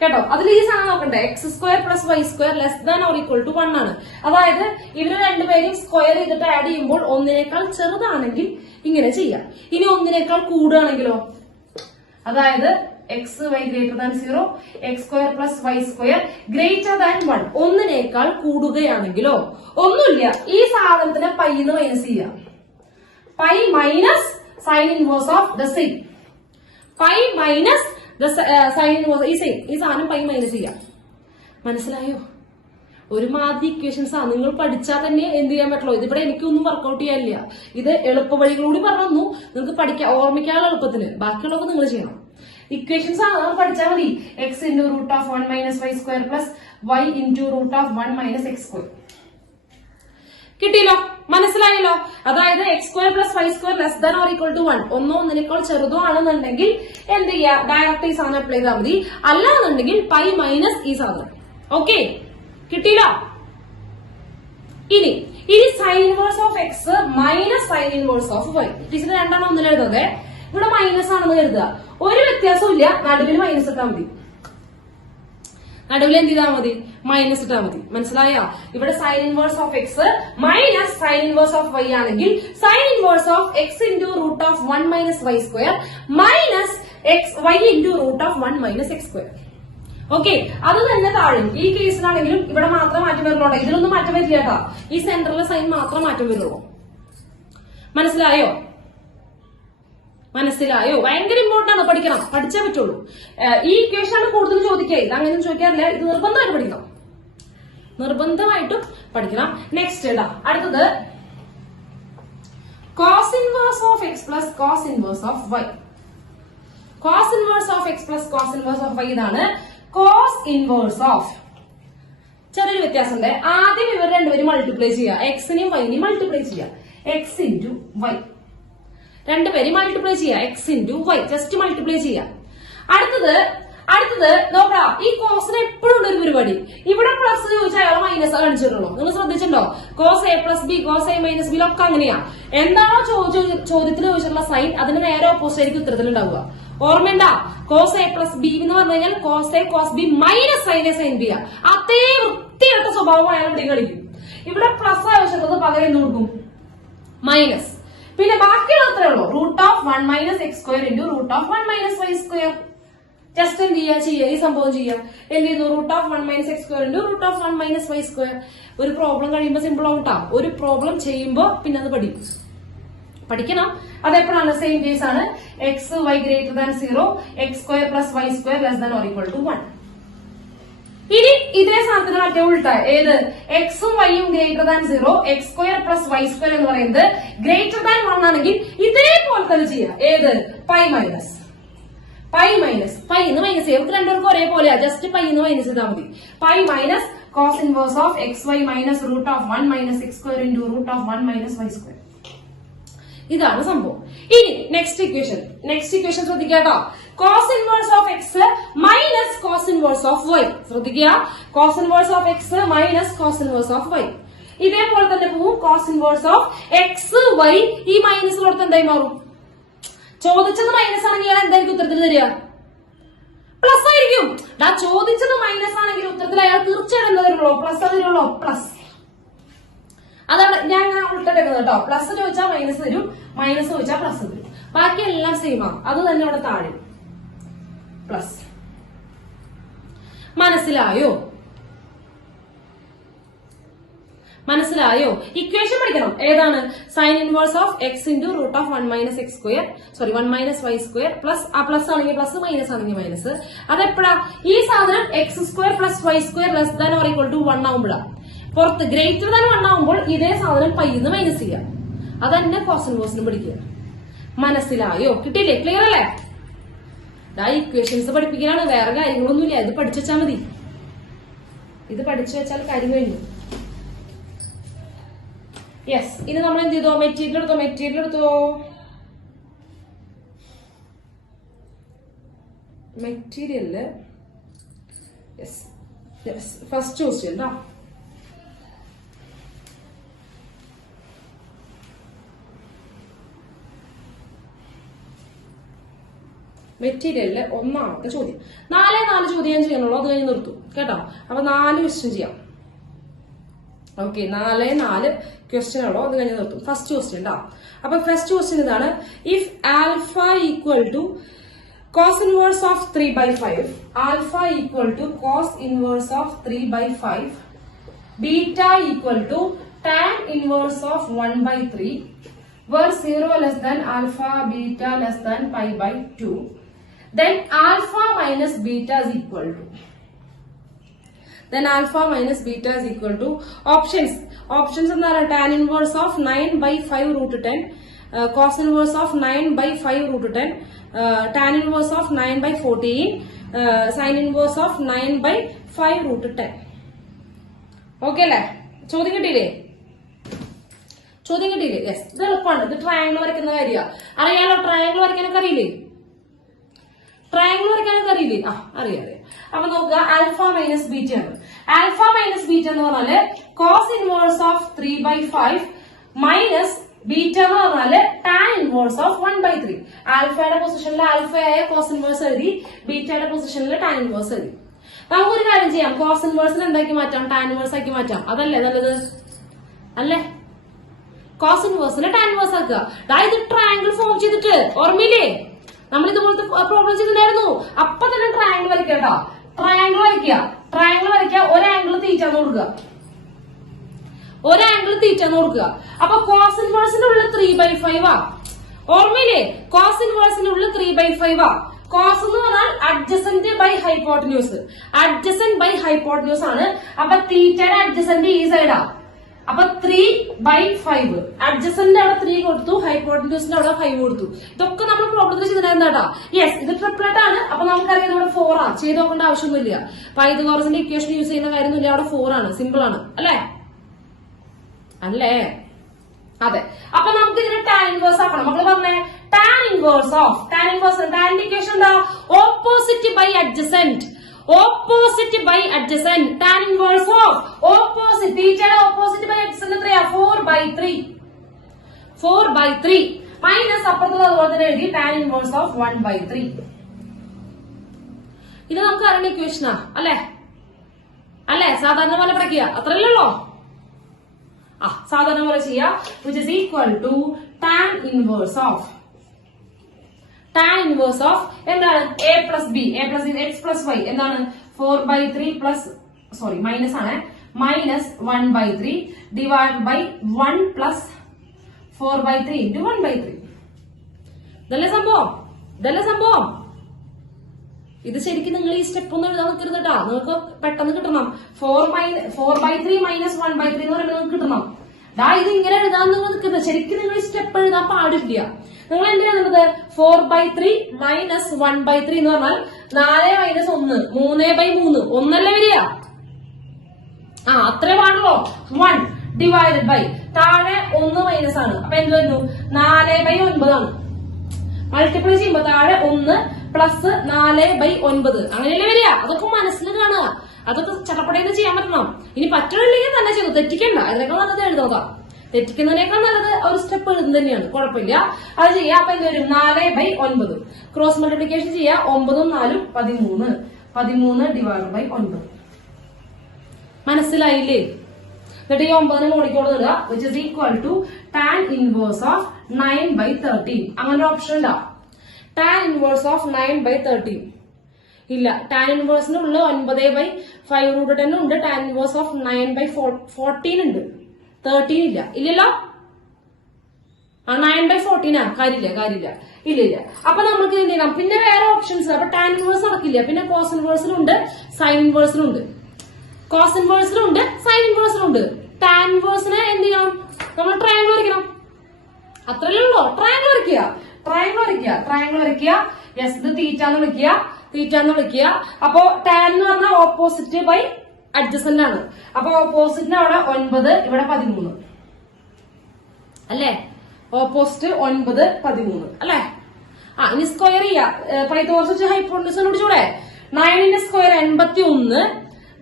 കേട്ടോ. അതിൽ ഈ സാധനം നോക്കണ്ടേ, x square plus y square less than or equal to 1 ആണ്. അതായത് ഇവര് രണ്ടുപേരും സ്ക്വയർ ചെയ്തിട്ട് ആഡ് ചെയ്യുമ്പോൾ ഒന്നിനേക്കാൾ ചെറുതാണെങ്കിൽ ഇങ്ങനെ ചെയ്യാം. ഇനി ഒന്നിനേക്കാൾ കൂടുകയാണെങ്കിലോ, അതായത് x y greater than 0, x square plus y square greater than 1, ഒന്നിനേക്കാൾ കൂടുകയാണെങ്കിലോ, ഒന്നുമില്ല, ഈ സാധനത്തിന് പൈന്ന് മൈനസ് ചെയ്യാം. Pi minus sine inverse of the same, pi minus sine inverse ഈ സാധനം പൈ മൈനസ് ചെയ്യാം. മനസ്സിലായോ? ഒരുമാതിരി ഇക്വേഷൻസ് ആണ്, നിങ്ങൾ പഠിച്ചാൽ തന്നെ എന്ത് ചെയ്യാൻ പറ്റുള്ളൂ. ഇതിവിടെ എനിക്കൊന്നും വർക്ക്ഔട്ട് ചെയ്യാനില്ല. ഇത് എളുപ്പ വഴികളൂടി പറഞ്ഞു നിങ്ങൾക്ക് പഠിക്കാൻ, ഓർമ്മിക്കാനുള്ള എളുപ്പത്തിന്. ബാക്കിയുള്ളതൊക്കെ നിങ്ങൾ ചെയ്യണം. ഇക്വേഷൻസ് ആണ്, പഠിച്ചാൽ മതി. X into √ of 1 minus Y square plus y into √ of 1 minus X square. കിട്ടിയല്ലോ? മനസ്സിലായല്ലോ? അതായത് x square plus y square less than or equal to 1, ഒന്നിനേക്കാൾ ചെറുതോ ആണെന്നുണ്ടെങ്കിൽ എന്ത് ചെയ്യുക, ഡയറക്റ്റ് ഈ സാധനം അപ്ലൈ ചെയ്താൽ മതി. അല്ലാന്നുണ്ടെങ്കിൽ പൈ മൈനസ് ഈ സാധനം. ഓക്കെ, കിട്ടിയില്ലോ? ഇനി sine inverse of x minus sine inverse of y. Teacher രണ്ടെണ്ണം ഒന്നിൽ എഴുതാതെ, ഇവിടെ മൈനസ് ആണെന്ന് കരുതുക, ഒരു വ്യത്യാസവും ഇല്ല, നടുവിൽ മൈനസ് ഇട്ടാൽ മതി. നടുവിൽ എന്ത് ചെയ്താൽ മതി, മൈനസ് ഇട്ടാൽ മതി. മനസ്സിലായോ? ഇവിടെ sine inverse of x minus sine inverse of y ആണെങ്കിൽ sine inverse of x into root of 1 minus Y square minus x y into root of 1 minus X square. Okay, അത് തന്നെ താഴും. ഈ കേസിലാണെങ്കിലും ഇവിടെ മാത്രം മാറ്റം വരുന്നുള്ളൂ. ഇതിലൊന്നും മാറ്റം വരില്ല കേട്ടോ. ഈ സെന്ററിലെ സൈൻ മാത്രം മാറ്റം വരുള്ളൂ. മനസ്സിലായോ? ഭയങ്കര ഇമ്പോർട്ടന്റ് ആണ്, പഠിക്കണം, പഠിച്ചേ പറ്റുള്ളൂ. ഈ ഇക്വേഷൻ ആണ് കൂടുതൽ ചോദിക്കുക. ഇത് അങ്ങനെ ചോദിക്കാറില്ല. ഇത് നിർബന്ധമായിട്ട് പഠിക്കണം, നിർബന്ധമായിട്ടും പഠിക്കണം. നെക്സ്റ്റ് ഇടാം. അടുത്തത് cos inverse of x plus cos inverse of y. Cos inverse of x plus cos inverse of y. ഇതാണ് കോസ് ഇൻവേഴ്സ് ഓഫ്. ചെറിയൊരു വ്യത്യാസമുണ്ട്. ആദ്യം ഇവർ രണ്ടുപേരും മൾട്ടിപ്ലൈ ചെയ്യുക. എക്സിനെയും വൈനെയും മൾട്ടിപ്ലൈ ചെയ്യുക. എക്സ് ഇൻറ്റു വൈ രണ്ടുപേരും മൾട്ടിപ്ലൈ ചെയ്യുക. X into y just multiply ചെയ്യുക. അടുത്തത് നോക്കാം. ഈ കോസിന് എപ്പോഴും ഒരു പരിപാടി. ഇവിടെ പ്ലസ് ചോദിച്ചാൽ അയാൾ മൈനസ് കാണിച്ചിട്ടുള്ളൂ. നിങ്ങൾ ശ്രദ്ധിച്ചിട്ടുണ്ടോ? Cos A plus B, cos A minus B ഒക്കെ അങ്ങനെയാ. എന്താണോ ചോദ്യത്തിൽ ചോദിച്ചിട്ടുള്ള സൈൻ അതിന് നേരെ ഓപ്പോസിറ്റ് ആയിരിക്കും ഉത്തരത്തിൽ ഉണ്ടാവുക. ഓർമ്മയുണ്ടാ? കോസ് എ പ്ലസ് ബി എന്ന് പറഞ്ഞു കഴിഞ്ഞാൽ cos A cos B minus sine A sine B. അതേ വൃത്തിയായിട്ട സ്വഭാവം അയാൾ ഇവിടെ കളിക്കും. ഇവിടെ പ്ലസ് ആവശ്യമുള്ളത് പകരം എന്ത് കൊടുക്കും? മൈനസ്. പിന്നെ ബാക്കിയുള്ള അത്രേ ഉള്ളൂ. Root of 1 minus X square into root of 1 minus Y square. Just എന്ത് ചെയ്യുക? ഈ സംഭവം ചെയ്യുക. എന്ത് ചെയ്യുന്നു? റൂട്ട് of 1 minus X square into root of 1 minus Y സ്ക്വയർ. ഒരു പ്രോബ്ലം കഴിയുമ്പോൾ സിമ്പിൾ ആവട്ടാ. ഒരു പ്രോബ്ലം ചെയ്യുമ്പോൾ പിന്നെ അത് പഠിക്കണം. അതെപ്പോഴാണ്? സെയിം കേസ് ആണ്. X y greater than 0, x square plus y square less than or equal to 1. ഇനി ഇതേ സാധനത്തിന് മറ്റേ ഉൾട്ട. ഏത്? എക്സും വൈയും greater than 0, x square plus y square എന്ന് പറയുന്നത് ഗ്രേറ്റർ ദാൻ 1 ആണെങ്കിൽ ഇതേപോലെ തന്നെ ചെയ്യാം. ഏത്? പൈ മൈനസ് പൈ എന്ന് മൈനസ് ചെയ്യാം. രണ്ടുപേർക്കും ഒരേപോലെയാ. ജസ്റ്റ് പൈ എന്ന് മൈനസ് ചെയ്താൽ മതി. Pi minus cos inverse of x y minus root of 1 minus X square into root of 1 minus Y square. ഇതാണ് സംഭവം. ഇനി നെക്സ്റ്റ് ഇക്വേഷൻ ശ്രദ്ധിക്കാട്ടോ. Cos inverse of x minus cos inverse of y. ശ്രദ്ധിക്കുക. Cos inverse of x minus cos inverse of y. ഇതേപോലെ തന്നെ പോവും. Cos inverse of x y ഈ മൈനസിലോടത്ത് എന്തായി മാറും? ചോദിച്ചത് മൈനസ് ആണെങ്കിൽ അയാൾ എന്തായിരിക്കും ഉത്തരത്തിൽ തരിക? പ്ലസ് ആയിരിക്കും. ചോദിച്ചത് മൈനസ് ആണെങ്കിൽ ഉത്തരത്തിൽ അയാൾ തീർച്ചയായിട്ടും എന്താ വരുള്ളൂ? പ്ലസ് തരുള്ളൂ. പ്ലസ്. അതാണ് ഞാൻ അങ്ങനെ ഉൾട്ടെടുക്കുന്നത് കേട്ടോ. പ്ലസ് ചോദിച്ചാൽ മൈനസ് തരും, മൈനസ് ചോദിച്ചാൽ പ്ലസ് തരും. ബാക്കി എല്ലാം സെയിം ആണ്. അത് തന്നെ ഇവിടെ താഴെ പ്ലസ്. മനസ്സിലായോ? ഇക്വേഷൻ പഠിക്കണം. ഏതാണ്? Sine inverse of x into root of 1 minus X square 1 minus Y square plus ആ പ്ലസ് ആണെങ്കിൽ പ്ലസ് മൈനസ് ആണെങ്കിൽ മൈനസ്. അതെപ്പോഴാ? ഈ സാധനം x square plus y square less than or equal to 1 ആവുമ്പോഴാണ്. പുറത്ത് ഗ്രേറ്റർ ദാൻ 1 ആവുമ്പോൾ ഇതേ സാധനം പൈന്ന് മൈനസ് ചെയ്യാം. അതന്നെ കോസ് ഇൻവേഴ്സിനും പഠിക്കുക. മനസ്സിലായോ? കിട്ടിയില്ലേ? ക്ലിയർ അല്ലേ? ഇക്വേഷൻസ് പഠിപ്പിക്കാനാണ്, വേറെ കാര്യങ്ങളൊന്നുമില്ല. ഇത് പഠിച്ചു വെച്ചാൽ മതി. ഇത് പഠിച്ചു വെച്ചാൽ കാര്യം കഴിഞ്ഞു. യെസ്. ഇനി നമ്മൾ എന്ത് ചെയ്തോ? മെറ്റീരിയൽ എടുത്തോ. മെറ്റീരിയല് ഫസ്റ്റ് ക്വസ്റ്റ്യൻ കേട്ടോ. മെറ്റീരിയലില് ഒന്നാമത്തെ ചോദ്യം. 4 ചോദ്യം ഞാൻ ചെയ്യണുള്ളൂ. അത് കഴിഞ്ഞ് നിർത്തും കേട്ടോ. അപ്പൊ 4 ക്വസ്റ്റ്യൻ ചെയ്യാം. ഓക്കെ, 4 ക്വസ്റ്റ്യൻ ഉള്ളൂ. അത് കഴിഞ്ഞ് നിർത്തും. ഫസ്റ്റ് ക്വസ്റ്റ്യൻ കേട്ടോ. അപ്പൊ ഫസ്റ്റ് ക്വസ്റ്റ്യൻ ഇതാണ്. If alpha equal to cos inverse of 3/5, alpha equal to cos inverse of 3/5, beta equal to tan inverse of 1/3, where 0 less than alpha, beta less than pi/2, then alpha minus beta is equal to. Then alpha minus beta is equal to options എന്താണ്? tan inverse of 9/5 root 10, cos inverse of 9/5 root 10, tan inverse of 9/14, sin inverse of 9/5 root 10. Okay അല്ലേ? ചോദ്യം കിട്ടിയില്ലേ? Yes. ഇത് എളുപ്പമാണ്. ഇത് triangle വരയ്ക്കുന്ന കാര്യമാണ്. അറിയാലോ? ട്രയാങ്കിൾ വരയ്ക്കാനൊക്കെ അറിയില്ലേ? അറിയാം. അപ്പൊ നോക്കുക. ആൽഫ മൈനസ് ബീറ്റ ആണ്. ആൽഫ മൈനസ് ബീറ്റ എന്ന് പറഞ്ഞാല് cos inverse of 3/5 minus beta എന്ന് പറഞ്ഞാല് ടാൻ ഇൻവേഴ്സ് ഓഫ് 1/3. ആൽഫയുടെ പൊസിഷനിൽ ആൽഫയായ കോസ് ഇൻവേഴ്സ് എഴുതി, ബീറ്റയുടെ പൊസിഷനിൽ ടാൻ ഇൻവേഴ്സ് എഴുതി. നമുക്കൊരു കാര്യം ചെയ്യാം, കോസ് ഇൻവേഴ്സിന് എന്താക്കി മാറ്റാം, ടാൻ ഇൻവേഴ്സ് ആക്കി മാറ്റാം. അതല്ലേ നല്ലത്? അല്ലേ? കോസ് ഇൻവേഴ്സിനെ ടാൻ ഇൻവേഴ്സ് ആക്കുക. ഇത് ട്രയാങ്കിൾ ഫോം ചെയ്തിട്ട് ഓർമ്മയില്ലേ, നമ്മൾ ഇതുപോലത്തെ പ്രോബ്ലം ചെയ്തിട്ടുണ്ടായിരുന്നു. അപ്പൊ തന്നെ ട്രയാങ്കിൾ വരയ്ക്കുക കേട്ടോ. ട്രയാങ്കിൾ വരയ്ക്കുക. ഒരു ആംഗിൾ തീറ്റാന്ന് കൊടുക്കുക. അപ്പൊ കോസ് ഇൻവേഴ്സിന്റെ ഉള്ളിൽ 3/5 ആ. ഓർമ്മയില്ലേ? കോസ് ഇൻവേഴ്സിന്റെ ഉള്ളിൽ 3/5 ആ. കോസ് എന്ന് പറഞ്ഞാൽ അഡ്ജസന്റ് ബൈ ഹൈപ്പോട്ടന്യൂസ്. ആണ്. അപ്പൊ തീറ്റയുടെ അഡ്ജസന്റ് ഈ സൈഡാ. അപ്പൊ 3/5. അഡ്ജസന്റ് അവിടെ 3 കൊടുത്തു, ഹൈപ്പോട്ടന്യൂസിന്റെ അവിടെ 5 കൊടുത്തു. ഇതൊക്കെ നമ്മൾ പ്രോബ്ലത്തിൽ ചെയ്തിട്ടുണ്ടായിരുന്നു കേട്ടോ. യെസ്, ഇത് ട്രിപ്ലറ്റ് ആണ്. അപ്പൊ നമുക്കറിയാം ഇവിടെ 4 ആണ്. ചെയ്ത് നോക്കേണ്ട ആവശ്യമൊന്നുമില്ല. പൈതഗോറസിന്റെ ഇക്വേഷൻ യൂസ് ചെയ്യുന്ന കാര്യമൊന്നുമില്ല. അവിടെ 4 ആണ്. സിമ്പിൾ ആണ് അല്ലേ? അതെ. അപ്പൊ നമുക്ക് ഇതിന് ടാൻ ഇൻവേഴ്സ് ആക്കണം. മക്കള് പറഞ്ഞേ, ടാൻ ഇൻവേഴ്സിന്റെ ഇക്വേഷൻ എന്താ? Opposite by adjacent. Tan inverse of opposite. തീറ്റയുടെ ഓപ്പോസിറ്റ് ബൈ അഡ്ജസന്റ് എത്രയാ? 4/3 മൈനസ് അപ്പുറത്തത് അതുപോലെ തന്നെ എഴുതി ടാൻ ഇൻവേഴ്സ് ഓഫ് 1/3. ഇത് നമുക്ക് അറിയുന്ന ഇക്വേഷനാ അല്ലേ? സാധാരണ പോലെ പഠിക്കുക, അത്രയല്ലോ. സാധാരണ പോലെ ചെയ്യാം. Which is equal to tan inverse of എന്താണ്? a plus B x plus y എന്താണ്? 4/3 പ്ലസ് മൈനസ് ആണ്, minus 1/3 divide by 1 plus 4/3 into 1/3. ഇതല്ലേ സംഭവം? ഇത് ശരിക്കും നിങ്ങൾ ഈ സ്റ്റെപ്പ് ഒന്നും എഴുതാൻ നിൽക്കരുത് കേട്ടോ. നിങ്ങൾക്ക് പെട്ടെന്ന് കിട്ടണം. 4/3 മൈനസ് 1/3 എന്ന് പറയുമ്പോൾ നിങ്ങൾക്ക് കിട്ടണം. ഇത് ഇങ്ങനെ എഴുതാൻ നിങ്ങൾ നിൽക്കുന്നത്. ശരിക്കും നിങ്ങൾ ഈ സ്റ്റെപ്പ് എഴുതാൻ പാടില്ല. നിങ്ങൾ എന്തിനാണുള്ളത്? 4/3 മൈനസ് 1/3 എന്ന് പറഞ്ഞാൽ 4 മൈനസ് 1 3/3 ഒന്നല്ലേ വരിക? അത്രേ പാടുള്ളൂ. 1 ഡിവൈഡഡ് ബൈ താഴെ 1 മൈനസ് ആണ്. അപ്പൊ എന്ത് വരുന്നു? 4/9 ആണ്. മൾട്ടിപ്ലൈ ചെയ്യുമ്പോ താഴെ 1 പ്ലസ് 4/9 അങ്ങനെയല്ലേ വരിക? അതൊക്കെ മനസ്സിൽ കാണുക. അതൊക്കെ ചട്ടപ്പടയെന്ന് ചെയ്യാൻ പറ്റണം. ഇനി പറ്റണില്ലെങ്കിൽ തന്നെ ചെയ്തു, തെറ്റിക്കണ്ട. അതിനേക്കാൾ നല്ലത് എഴുതുക. തെറ്റിക്കുന്നതിനേക്കാൾ നല്ലത് ഒരു സ്റ്റെപ്പ് എഴുതുന്നത് തന്നെയാണ്. കുഴപ്പമില്ല, അത് ചെയ്യാം. അപ്പൊ എന്ത് വരും? 4/9. ക്രോസ് മൾട്ടിപ്ലിക്കേഷൻ ചെയ്യാം. 9ഉം 4ഉം 13. 13 ഡിവൈഡ് ബൈ 9. മനസ്സിലായില്ലേ? എന്നിട്ട് ഈ 9ന് മോളിക്കോട് ഇടുക. Which is equal to tan inverse of 9/13. അങ്ങനെ ഒരു ഓപ്ഷൻ ഉണ്ടാവും. ടാൻ ഇൻവേഴ്സ് ഓഫ് 9/13 ഇല്ല. ടാൻ ഇൻവേഴ്സിനുള്ള 9/5√10 ഉണ്ട്. ടാൻ ഇൻവേഴ്സ് ഓഫ് 9/14 ഉണ്ട്. 13 ഇല്ല. ഇല്ലല്ലോ? 9/14 കാര്യമില്ല. ഇല്ല. അപ്പൊ നമുക്ക് എന്ത് ചെയ്യണം? പിന്നെ വേറെ ഓപ്ഷൻസ്. അപ്പൊ ടാൻ ഇൻവേഴ്സ് നടക്കില്ല. പിന്നെ കോസ് ഇൻവേഴ്സിലുണ്ട്, സൈൻ ഇൻവേഴ്സിലുണ്ട്. ടാൻ ഇൻവേഴ്സിനെ എന്ത് ചെയ്യണം? നമ്മൾ ട്രയാങ്കിൾ വരയ്ക്കണം. അത്രയല്ലേ ഉള്ളൂ. ട്രയാങ്കിൾ വരയ്ക്കുക. യെസ്, ഇത് തീറ്റാന്ന് വിളിക്കുക. അപ്പോ ടാൻ എന്ന് പറഞ്ഞാൽ ഓപ്പോസിറ്റ് ബൈ അഡ്ജസന്റ് ആണ്. അപ്പൊ ഓപ്പോസിറ്റിന് അവിടെ 9, ഇവിടെ 13 അല്ലേ? ഓപ്പോസിറ്റ് 9, 13 അല്ലേ? ഇനി സ്ക്വയർ ചെയ്യാം. പൈതഗോറസ് വെച്ച് ഹൈപ്പോട്ടന്യൂസ് കണ്ടുപിടിച്ചൂടെ? 9ന്റെ സ്ക്വയർ 81,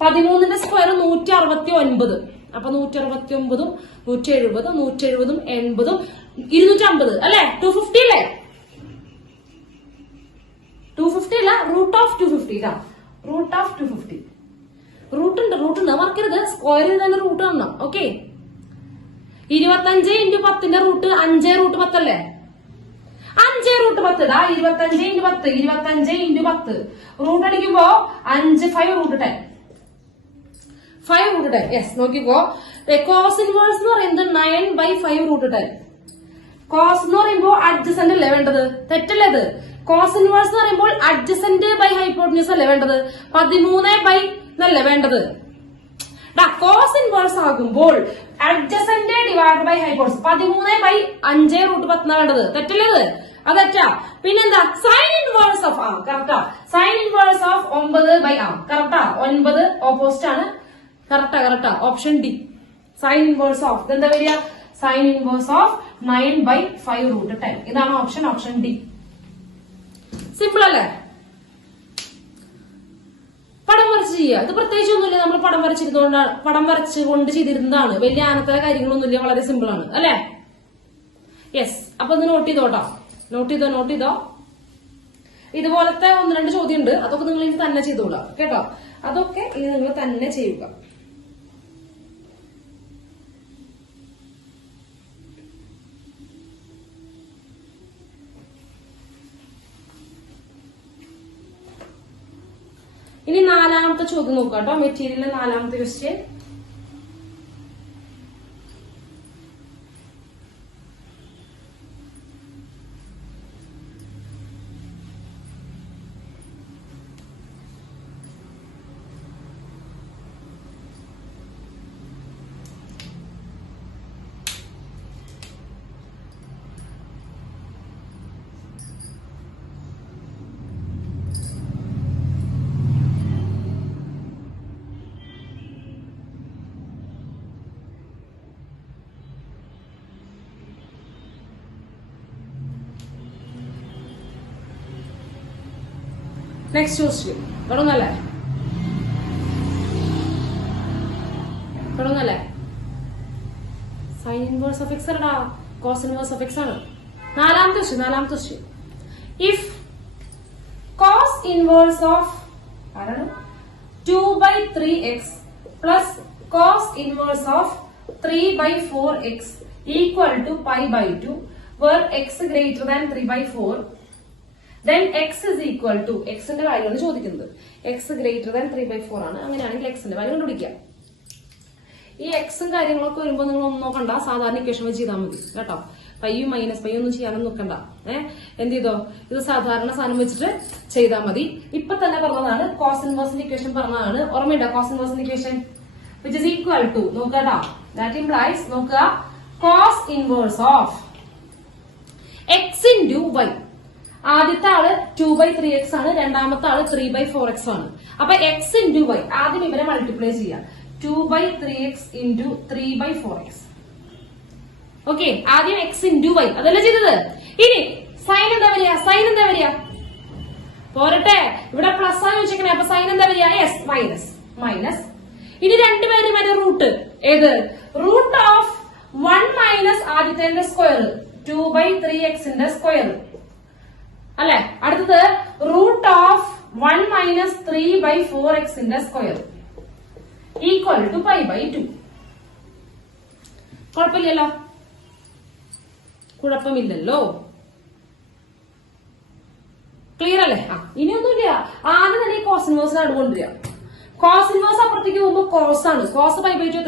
13ന്റെ സ്ക്വയർ 169. അപ്പൊ 169ഉം 170, 170ഉം 80ഉം 250 അല്ലെ? 250 അല്ലേ? 250 അല്ല, റൂട്ട് ഓഫ് 250. റൂട്ട് ഉണ്ട് മറക്കരുത്. സ്ക്വയറിൽ തന്നെ റൂട്ട് കാണണം. ഓക്കെ. 25 × 10ന്റെ റൂട്ട് 5√10 അല്ലേ? 5√10. 25 × 10 റൂട്ട് അടിക്കുമ്പോ 5 5√10. 5√10. യെസ്, നോക്കിക്കോ. കോസ് ഇൻവേഴ്സ് എന്ന് പറയുന്നത് 9/5√10. കോസ് എന്ന് പറയുമ്പോൾ അഡ്ജസന്റ് അല്ലേ വേണ്ടത്? തെറ്റല്ലേ ഇത്? കോസ് ഇൻവേഴ്സ് എന്ന് പറയുമ്പോൾ അഡ്ജസന്റ് ബൈ ഹൈപ്പോട്ടന്യൂസ് അല്ലേ വേണ്ടത്? 13/5 എന്നല്ലേ വേണ്ടത്? കോസ് ഇൻവേഴ്സ് ആകുമ്പോൾ അഡ്ജസന്റ് ഡിവൈഡ് ബൈ ഹൈപ്പോട്ടന്യൂസ് 13/5√10 വേണ്ടത്. തെറ്റല്ലേ ഇത്? അതെറ്റാ. പിന്നെന്താ? സൈൻ ഇൻവേഴ്സ് ഓഫ് കറക്റ്റാ. സൈൻ ഇൻവേഴ്സ് ഓഫ് 9/, കറക്റ്റാ. 9 ഓപ്പോസിറ്റ് ആണ്. കറക്റ്റാ. Option D. Sine inverse of എന്താ വരിക? Sine inverse of 9/5√10. ഇതാണ് ഓപ്ഷൻ ഡി. സിമ്പിൾ അല്ലേ? പടം വരച്ച് ചെയ്യുക. ഇത് പ്രത്യേകിച്ച് ഒന്നുമില്ല. നമ്മൾ പടം വരച്ചുകൊണ്ട് ചെയ്തിരുന്നതാണ്. വലിയ ആനത്തര കാര്യങ്ങളൊന്നുമില്ല. വളരെ സിമ്പിൾ ആണ് അല്ലെ? യെസ്. അപ്പൊ ഇത് നോട്ട് ചെയ്തോ. ഇതുപോലത്തെ 1-2 ചോദ്യം ഉണ്ട്. അതൊക്കെ നിങ്ങൾ ഇനി തന്നെ ചെയ്തോളാം കേട്ടോ. അതൊക്കെ ഇനി നിങ്ങൾ തന്നെ ചെയ്യുക. ഇനി 4ാമത്തെ ചോദ്യം നോക്കാം കേട്ടോ. മെറ്റീരിയലിലെ 4ാമത്തെ ക്വസ്റ്റ്യൻ. നെക്സ്റ്റ് ക്വസ്റ്റ്യൻ തുടങ്ങല്ലേ? സൈൻ ഇൻവേഴ്സ് ഓഫ് എക്സ് അല്ലടാ, കോസ് ഇൻവേഴ്സ് ഓഫ് എക്സ് ആണ്. 4ാമത്തെ question. If cos inverse of 2/3x plus cos inverse of 3/4x equal to π/2 where x greater than 3/4 then x is equal to x ന്റെ വാല്യൂയാണ് ചോദിക്കുന്നത്. x greater than 3/4 ആണ്. അങ്ങനെയാണെങ്കിൽ x ന്റെ value കണ്ടുപിടിക്കാം. ഈ എക്സും കാര്യങ്ങളൊക്കെ വരുമ്പോൾ നിങ്ങൾ ഒന്നും നോക്കണ്ട, സാധാരണ ഇക്വേഷൻ വെച്ച് ചെയ്താൽ മതി കേട്ടോ. പൈയും മൈനസ് പൈ ഒന്നും ചെയ്യാനൊന്നും നോക്കണ്ട. എന്ത് ചെയ്തോ, ഇത് സാധാരണ സാധനം വെച്ചിട്ട് ചെയ്താൽ മതി. ഇപ്പൊ തന്നെ പറഞ്ഞതാണ് കോസ് ഇൻവേഴ്സിന്റെ ഇക്വേഷൻ പറഞ്ഞതാണ്. ഓർമ്മയുണ്ടോ കോസ് ഇൻവേഴ്സിന്റെ equation? Which is equal to നോക്കട്ടോ, ദാറ്റ് ഇംപ്ലൈസ് നോക്കുക cos inverse of x into y. ആദ്യത്തെ ആള് 2/3x ആണ്, രണ്ടാമത്തെ ആള് 3/4x ആണ്. അപ്പൊ എക്സ് ഇൻറ്റു വൈ ആദ്യം ഇവരെ മൾട്ടിപ്ലൈ ചെയ്യാം. 2/3x into 3/4x. ഓക്കെ, ആദ്യം എക്സ് ഇൻറ്റു വൈ അതല്ല ചെയ്തത്. ഇനി സൈൻ എന്താ വരിക? പോരട്ടെ, ഇവിടെ പ്ലസ് ആണ് വെച്ചേക്കണേ. അപ്പൊ സൈൻ എന്താ വരിക? Yes, minus. ഇനി രണ്ടുപേരും വരെ റൂട്ട്. ഏത്? റൂട്ട് ഓഫ് 1 മൈനസ് ആദ്യത്തെ സ്ക്വയർ 2/3x ന്റെ സ്ക്വയർ അല്ലെ. അടുത്തത് റൂട്ട് ഓഫ് 1 മൈനസ് 3/4x ന്റെ സ്ക്വയർ ഈക്വൽ ടു π/2. കുഴപ്പമില്ലല്ലോ. ക്ലിയർ അല്ലേ? ഇനിയൊന്നുമില്ല. ആദ്യം തന്നെ ഈ കോസ് ഇൻവേഴ്സ് കണ്ടുകൊണ്ടിരിക്കുക. കോസ് ഇൻവേഴ്സ് അപ്പുറത്തേക്ക് പോകുമ്പോ കോസ് ആണ്. കോസ് π/2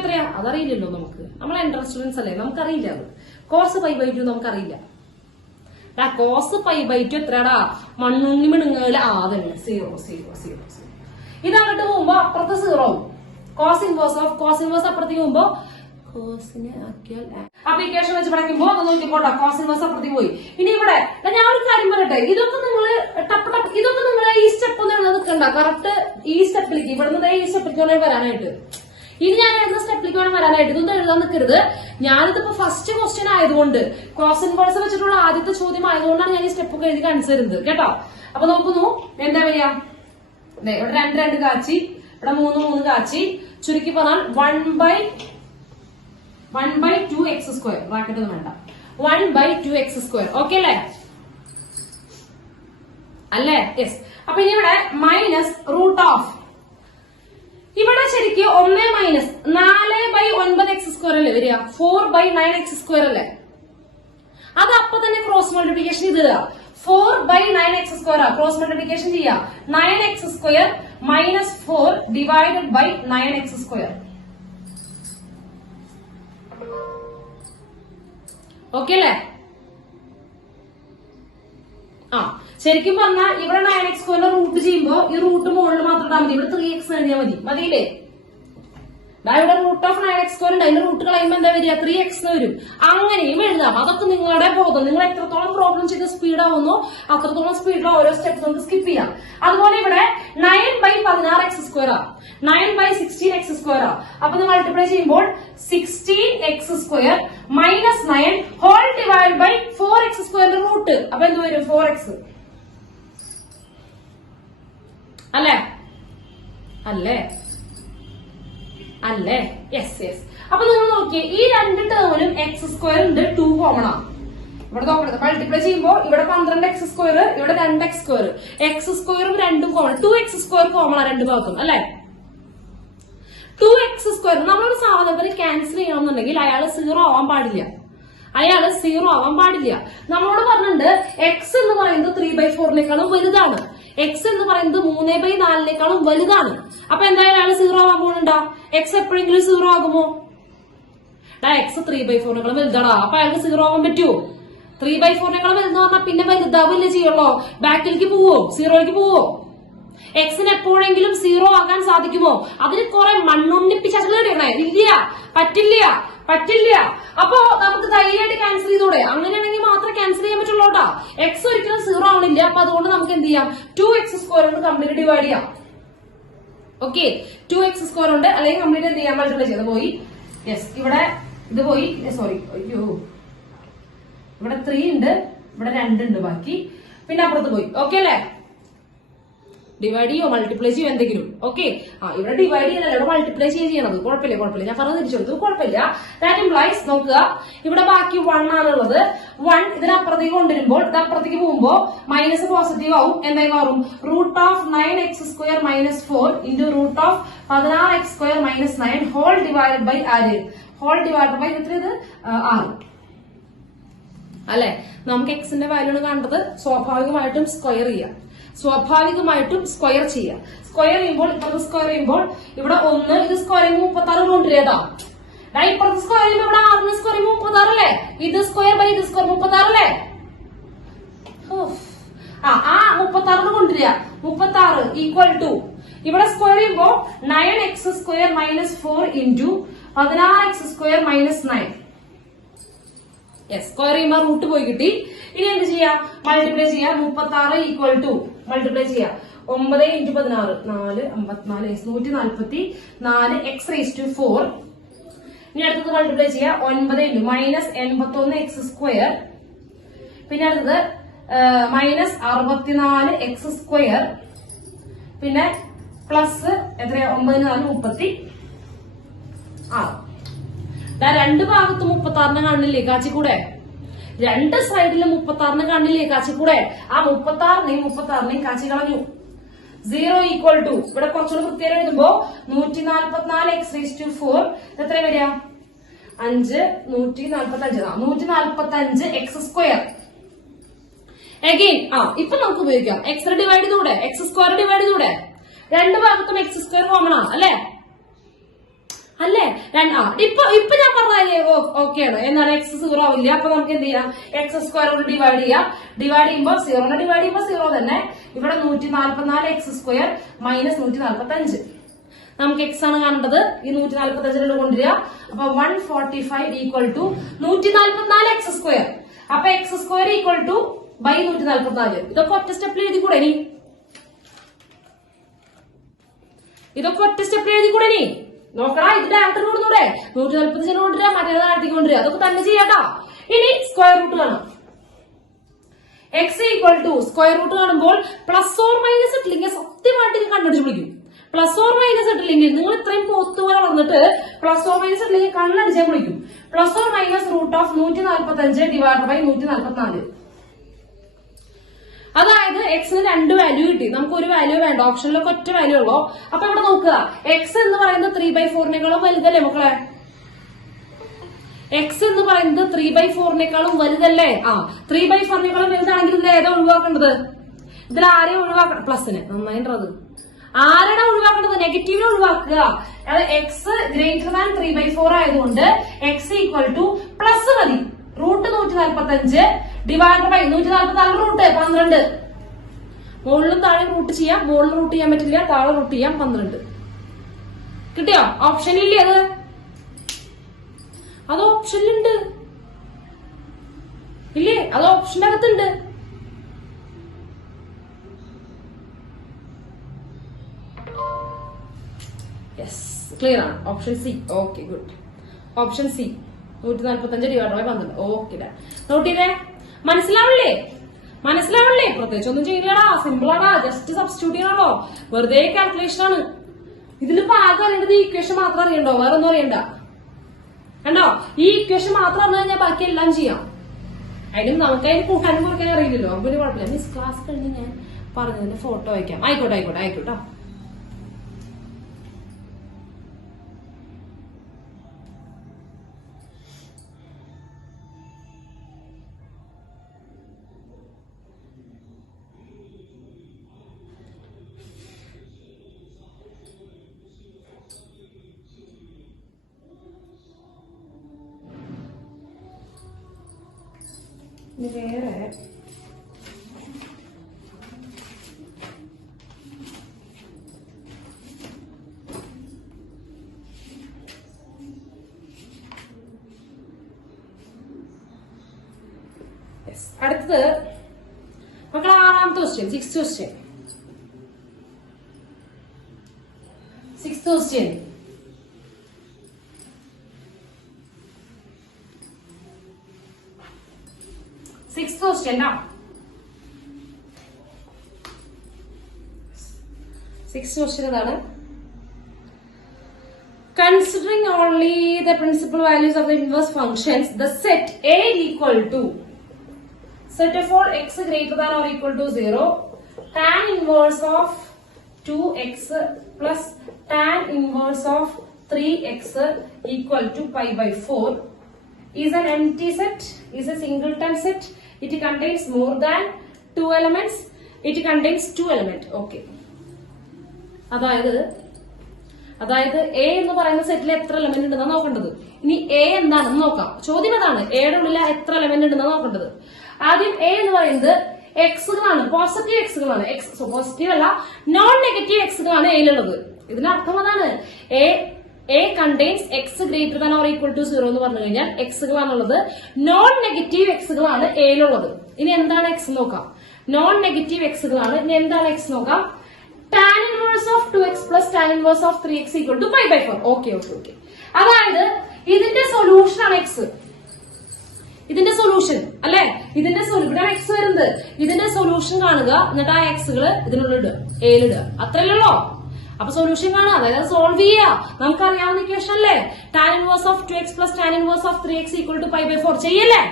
എത്രയാ? അതറിയില്ലല്ലോ നമുക്ക്. നമ്മൾ എൻട്രൻ സ്റ്റുഡൻസ് അല്ലേ, നമുക്കറിയില്ല അത്. കോസ് π/2 നമുക്കറിയില്ല. കോസ് π/2 എത്രയാടാ? മണ്ണുണ്ണി മിണുങ്ങല്. അതന്നെ 0. ഇത് അങ്ങോട്ട് പോകുമ്പോ അപ്പുറത്ത് 0. കോസ് ഇൻവേഴ്സ് അപ്പുറത്തേക്ക് പോകുമ്പോ കോസിനെ ആക്കിയാൽ അപ്ലിക്കേഷൻ വെച്ച് പഠിക്കുമ്പോ നോക്കിക്കോട്ടെ. കോസ് ഇൻവേഴ്സ് അപ്പുറത്തേക്ക് പോയി. ഇനി ഇവിടെ ഞാൻ ഒരു കാര്യം പറയട്ടെ, ഇതൊക്കെ നിങ്ങൾ ഇതൊക്കെ നിങ്ങൾ ഈ സ്റ്റെപ്പ് ഒന്നും നിൽക്കണ്ട. കറക്റ്റ് ഈ സ്റ്റെപ്പിലേക്ക് ഇവിടുന്ന് ഈ സ്റ്റെപ്പിലേക്ക് വരാനായിട്ട്, ഇനി ഞാൻ എഴുതുന്ന സ്റ്റെപ്പിലേക്ക് വേണം വരാനായിട്ട്. ഇതൊന്നും എഴുതാൻ നിൽക്കരുത്. ഞാനിതിപ്പോ ഫസ്റ്റ് ക്വസ്റ്റ്യൻ ആയതുകൊണ്ട് കോസ് ഇൻവേഴ്സ് വെച്ചിട്ടുള്ള ആദ്യത്തെ ചോദ്യം ആയതുകൊണ്ടാണ് ഞാൻ ഈ സ്റ്റെപ്പൊക്കെ എഴുതി കാണിച്ചു തരുന്നത് കേട്ടോ. അപ്പൊ നോക്കുന്നു എന്താ വരിക? ഇവിടെ 2 കാച്ചി, ഇവിടെ 3 കാച്ചി. ചുരുക്കി പറഞ്ഞാൽ 1/2x². ബ്രാക്കറ്റ് ഒന്നും വേണ്ട. 1/2x². ഓക്കെ അല്ലേ? യെസ്. അപ്പൊ ഇനി ഇവിടെ മൈനസ് റൂട്ട് ഓഫ്, ഇവിടെ ശരിക്കും 1 മൈനസ് 4/9x² അല്ലേ വരിക? 4/9x² അല്ലേ? അത് അപ്പൊ തന്നെ ക്രോസ് മൾട്ടിപ്ലിക്കേഷൻ ചെയ്ത് 4/9x² ക്രോസ് മൾട്ടിപ്ലിക്കേഷൻ ചെയ്യാം. 9x² minus 4 divided by 9x². Okay അല്ലേ? ശരിക്കും പറഞ്ഞാൽ ഇവിടെ 9x² റൂട്ട് ചെയ്യുമ്പോ ഈ റൂട്ട് മുകളിൽ മാത്രം ഇട്ടാൽ മതി. ഇവിടെ 3x എഴുതിയാൽ മതിയില്ലേ? ഇവിടെ റൂട്ട് ഓഫ് 9x² ഉണ്ട്. അതിന്റെ റൂട്ട് കളയുമ്പോ എന്താ വരിക? 3x വരും. അങ്ങനെയും എഴുതാം. അതൊക്കെ നിങ്ങളുടെ ബോധം. നിങ്ങൾ എത്രത്തോളം പ്രോബ്ലം ചെയ്ത് സ്പീഡ് ആവുന്നോ അത്രത്തോളം സ്പീഡിൽ ഓരോ സ്റ്റെപ്സ് നമുക്ക് സ്കിപ്പ് ചെയ്യാം. അതുപോലെ ഇവിടെ 9/16x², 9/16x². അപ്പൊ നിങ്ങൾ മൾട്ടിപ്ലൈ ചെയ്യുമ്പോൾ 16x² minus 9 whole divide by 4x² root. അപ്പൊ എന്ത് വരും? 4x അല്ലേ? യെസ്. അപ്പൊ നിങ്ങൾ നോക്കിയേ, ഈ 2 ടേമിലും x² ഉണ്ട്, 2 കോമൺ ആണ്. ഇവിടെ നോക്കണത് മൾട്ടിപ്ലൈ ചെയ്യുമ്പോൾ ഇവിടെ 12x², ഇവിടെ 2x². x² 2 common, 2x² common ആ രണ്ട് ഭാഗത്തും അല്ലെ. 2x². നമ്മളൊരു സാധനത്തിന് ക്യാൻസൽ ചെയ്യണമെന്നുണ്ടെങ്കിൽ അയാൾ 0 ആവാൻ പാടില്ല. നമ്മളോട് പറഞ്ഞിട്ടുണ്ട് x എന്ന് പറയുന്നത് 3/4 വലുതാണ്, x എന്ന് പറയുന്നത് 3/4 വലുതാണ്. അപ്പൊ എന്തായാലും അയാൾ 0 ആവാൻ പോകുന്നുണ്ടാ? x എപ്പോഴെങ്കിലും 0 ആകുമോ? x 3/4 വലുതാടാ. അപ്പൊ അയാൾക്ക് 0 ആവാൻ പറ്റുമോ? 3/4 വലുതെന്ന് പറഞ്ഞാൽ പിന്നെ വലുതാവില്ലേ ചെയ്യുള്ളൂ, ബാക്കിലേക്ക് പോവോ, 0ലേക്ക് പോവോ? എക്സിന് എപ്പോഴെങ്കിലും 0 ആകാൻ സാധിക്കുമോ? അതിന് കുറെ മണ്ണുണ്ണിപ്പിച്ചേ. ഇല്ല, പറ്റില്ല. അപ്പോ നമുക്ക് ധൈര്യമായിട്ട് ക്യാൻസൽ ചെയ്തൂടെ? അങ്ങനെയാണെങ്കിൽ മാത്രമേ ക്യാൻസൽ ചെയ്യാൻ പറ്റുള്ളൂ. എക്സ് ഒരിക്കലും 0 ആവണില്ല. അപ്പൊ അതുകൊണ്ട് നമുക്ക് എന്ത് ചെയ്യാം, 2x² കൊണ്ട് കംപ്ലീറ്റ് ഡിവൈഡ് ചെയ്യാം. ഓക്കെ, 2x² ഉണ്ട്, അല്ലെങ്കിൽ കംപ്ലീറ്റ് എന്ത് ചെയ്യാൻ മൾട്ടിപ്ലൈ ചെയ്ത് പോയി. യെസ്, ഇവിടെ ഇത് പോയി. സോറി, അയ്യോ, ഇവിടെ 3 ഉണ്ട്, ഇവിടെ 2 ഉണ്ട് ബാക്കി, പിന്നെ അപ്പുറത്ത് പോയി. ഓക്കെ അല്ലേ? ഡിവൈഡ് ചെയ്യോ മൾട്ടിപ്ലൈ ചെയ്യോ എന്തെങ്കിലും? ഓക്കെ, ഇവിടെ ഡിവൈഡ് ചെയ്യണല്ലോ, ഇവിടെ മൾട്ടിപ്ലൈ ചെയ്യണത്. കുഴപ്പമില്ല, ഞാൻ പറഞ്ഞു തിരിച്ചെടുത്തു, കുഴപ്പമില്ല. ദാറ്റ് ഇംപ്ലൈസ്, നോക്കുക, ഇവിടെ ബാക്കി 1 ആണുള്ളത്. 1 ഇതിനപ്പുറത്തേക്ക് കൊണ്ടുവരുമ്പോൾ, ഇത് അപ്പുറത്തേക്ക് പോകുമ്പോ മൈനസ് പോസിറ്റീവ് ആവും. എന്തായി മാറും? √9x² - 4 into √16x² - 9 whole divide by ആര്? ഹോൾ ഡിവൈഡ് ബൈ എത്ര? ഇത് 6 അല്ലെ. നമുക്ക് എക്സിന്റെ വാല്യൂ ആണ് കാണേണ്ടത്. സ്വാഭാവികമായിട്ടും സ്ക്വയർ ചെയ്യാം. സ്ക്വയർ ചെയ്യുമ്പോൾ ഇപ്പുറത്ത് സ്ക്വയർ ചെയ്യുമ്പോൾ ഇവിടെ 1, ഇത് സ്ക്വയർ ചെയ്യുമ്പോൾ 36 കൊണ്ടുവരേതാ. ഇപ്പുറത്ത് സ്ക്വയർ ചെയ്യുമ്പോൾ ഇവിടെ 6 സ്ക്വയർ ചെയ്യുമ്പോൾ 36 അല്ലേ. ഇത് സ്ക്വയർ ബൈ ഇത് സ്ക്വയർ 36 അല്ലേ. ആ 36 കൊണ്ടുവരിക. 36 ഈക്വൽ ടു ഇവിടെ സ്ക്വയർ ചെയ്യുമ്പോൾ 9x² - 4 ഇൻറ്റു 16x² - 9. സ്ക്വയർ ചെയ്യുമ്പോൾ റൂട്ട് പോയി കിട്ടി. ഇനി എന്ത് ചെയ്യാം? മൾട്ടിപ്ലൈ ചെയ്യാം. 36 ഈക്വൽ ടു മൾട്ടിപ്ലൈ ചെയ്യാം 9 × 16 4 54 144 x⁴. ഇനി അടുത്തത് മൾട്ടിപ്ലൈ ചെയ്യാം 9 × -81x². പിന്നെ അടുത്തത് -64x². പിന്നെ പ്ലസ് എത്രയാ? 9 × 4 36. രണ്ട് ഭാഗത്തും 36 കാണില്ലേ കാച്ചിക്കൂടെ? രണ്ട് സൈഡിലും 36 കാണില്ലേ കാച്ചിക്കൂടെ? ആ 36 കാച്ചി കളഞ്ഞു. 0 ഈക്വൽ ടു ഇവിടെ കുറച്ചുകൂടെ കൃത്യം എഴുതുമ്പോ 144x⁴ എത്ര വരിക? 5 145 145x². അഗെയിൻ ഇപ്പൊ നമുക്ക് ഉപയോഗിക്കാം. x ഡിവൈഡ് ചെയ്തൂടെ? x² ഡിവൈഡ് ചെയ്തൂടെ? രണ്ട് ഭാഗത്തും x² കോമൺ ആണ് അല്ലേ? ഇപ്പൊ ഞാൻ പറഞ്ഞ ഓക്കെയാണ്. എന്നാൽ x 0 ആവില്ല. അപ്പൊ നമുക്ക് എന്ത് ചെയ്യാം? x² കൊണ്ട് ഡിവൈഡ് ചെയ്യാം. ഡിവൈഡ് ചെയ്യുമ്പോൾ 0 ഡിവൈഡ് ചെയ്യുമ്പോൾ 0 തന്നെ. ഇവിടെ 144x² - 145. നമുക്ക് x ആണ് കാണേണ്ടത്. ഈ 145 കൊണ്ടുവരിക. അപ്പൊ 145 ഈക്വൽ ടു 144x². അപ്പൊ x² ഈക്വൽ ടു ബൈ 144. ഇതൊക്കെ ഒറ്റ സ്റ്റെപ്പിൽ എഴുതിക്കൂടെ? ഇനി നോക്കടാ, ഇത് ഡയറക്ടർ കൊണ്ടുകൂടെ? 145 കൊണ്ടുവരാ, മറ്റേത് താഴത്തേക്ക് കൊണ്ടുവരിക. അതൊക്കെ തന്നെ ചെയ്യാട്ടാ. ഇനി സ്ക്വയർ റൂട്ട് കാണാം. x equal to square root കാണുമ്പോൾ പ്ലസ് ഓർ മൈനസ് ഇട്ടില്ലെങ്കിൽ സത്യമായിട്ട് ഇത് കണ്ടുപിടിച്ച് വിളിക്കും. പ്ലസ് ഓർ മൈനസ് ഇട്ടില്ലെങ്കിൽ നിങ്ങൾ ഇത്രയും പോത്തുപോലെ വളർന്നിട്ട് പ്ലസ് ഓർ മൈനസ് ഇട്ടില്ലെങ്കിൽ കണ്ണടിച്ചാൽ വിളിക്കും. Plus or minus √145 divide by 144. അതായത് എക്സിന് 2 വാല്യൂ കിട്ടി. നമുക്ക് ഒരു വാല്യൂ വേണ്ട, ഓപ്ഷനിലൊക്കെ ഒറ്റ വാല്യൂ ഉള്ളൂ. അപ്പൊ ഇവിടെ നോക്കുക, എക്സ് എന്ന് പറയുന്നത് 3/4 വലുതല്ലേ മക്കളെ? എക്സ് എന്ന് പറയുന്നത് 3/4 വലുതല്ലേ? 3/4 വലുതാണെങ്കിൽ ഇതിൽ ഏതാ ഒഴിവാക്കേണ്ടത്? ഇതിൽ ആരെയും ഒഴിവാക്കണം? പ്ലസിന്. നന്നായിട്ടത് ആരാണ് ഒഴിവാക്കേണ്ടത്? നെഗറ്റീവിനെ ഒഴിവാക്കുക. അതായത് എക്സ് ഗ്രേറ്റർ ദാൻ 3/4 ആയതുകൊണ്ട് എക്സ് ഈക്വൽ ടു പ്ലസ് മതി. √145 ഡിവൈഡ് ബൈ 144 റൂട്ട് 12. മുകളിലും താഴെ റൂട്ട് ചെയ്യാം. മുകളിൽ റൂട്ട് ചെയ്യാൻ പറ്റില്ല, താഴെ റൂട്ട് ചെയ്യാം. 12 കിട്ടിയോ? ഓപ്ഷനില്ലേ? അത് ഓപ്ഷനിലുണ്ട് ഇല്ലേ? അത് ഓപ്ഷന്റെ അകത്തുണ്ട്. യെസ്, ക്ലിയർ ആണ്. Option C. Okay, good. Option C 145 divide by 12. Okay, note ചെയ്തേ. മനസ്സിലാവില്ലേ? പ്രത്യേകിച്ച് ഒന്നും ചെയ്യില്ലടാ, സിമ്പിൾ ആടാ. ജസ്റ്റ് സബ്സ്റ്റിറ്റ്യൂട്ട് ചെയ്യണോ, വെറുതെ കാൽക്കുലേഷൻ ആണ്. ഇതിലിപ്പോ ആകെ അറിയേണ്ടത് ഈ ഇക്വേഷൻ മാത്രം അറിയണ്ടോ, വേറെ ഒന്നും അറിയണ്ട. കണ്ടോ? ഈ ഇക്വേഷൻ മാത്രം അറിഞ്ഞു കഴിഞ്ഞാൽ ബാക്കി എല്ലാം ചെയ്യാം. അതിനും നമുക്ക് അതിന് കൂട്ടാനും കുറയ്ക്കാൻ അറിയില്ലല്ലോ, നമുക്ക് ഒരു കുഴപ്പമില്ല. മിസ് ക്ലാസ് കഴിഞ്ഞ് ഞാൻ പറഞ്ഞതിന്റെ ഫോട്ടോ അയക്കാം. ആയിക്കോട്ടെ. ഇനി വേറെ അടുത്തത് മക്കൾ 6ാമത്തെ question, 6th question. 6th question. Sixth question now. Sixth question is considering only the principal values of the inverse functions, the set A equal to set of all x greater than or equal to 0, tan inverse of 2x plus tan inverse of 3x equal to pi by 4 is an empty set, is a singleton set. It contains more than 2 elements. It contains 2 elements. Okay. അതായത് A എന്ന് പറയുന്ന സെറ്റിൽ എത്ര element ഉണ്ടെന്നാണ് നോക്കേണ്ടത്. ഇനി A എന്താണെന്ന് നോക്കാം. ചോദ്യം അതാണ്, എയുടെ ഉള്ളിൽ എത്ര എലമെന്റ് ഉണ്ടെന്നാണ് നോക്കേണ്ടത്. ആദ്യം എ എന്ന് പറയുന്നത് എക്സുകളാണ്, പോസിറ്റീവ് എക്സുകളാണ്. പോസിറ്റീവ് അല്ല, നോൺ നെഗറ്റീവ് എക്സുകളാണ് എയിലുള്ളത്. ഇതിനർത്ഥം അതാണ്, A contains x greater than or equal to 0 എന്ന് പറഞ്ഞു കഴിഞ്ഞാൽ എക്സുകളാണുള്ളത്. നോൺ നെഗറ്റീവ് എക്സുകളാണ് എയിലുള്ളത്. ഇനി എന്താണ് എക്സ് നോക്കാം. നോൺ നെഗറ്റീവ് എക്സുകളാണ്. ഇനി എന്താണ് എക്സ് നോക്കാം. tan inverse of 2x plus tan inverse of 3x equal to pi by 4. Okay. അതായത് ഇതിന്റെ സൊല്യൂഷൻ ആണ് എക്സ്. ഇതിന്റെ സൊല്യൂഷൻ അല്ലെ, ഇതിന്റെ ഇവിടെ എക്സ് വരുന്നത്. ഇതിന്റെ സൊല്യൂഷൻ കാണുക, എന്നിട്ട് ആ എക്സുകള് ഇതിനുള്ളിടുക, എയിലിടുക. അത്രയല്ലോ. അപ്പൊ സൊല്യൂഷൻ കാണാം, അതായത് സോൾവ് ചെയ്യുക. നമുക്കറിയാവുന്ന ഇക്വേഷൻ അല്ലേ, tan inverse of 2x plus tan inverse of 3x equal to pi by 4. ചെയ്യല്ലേ?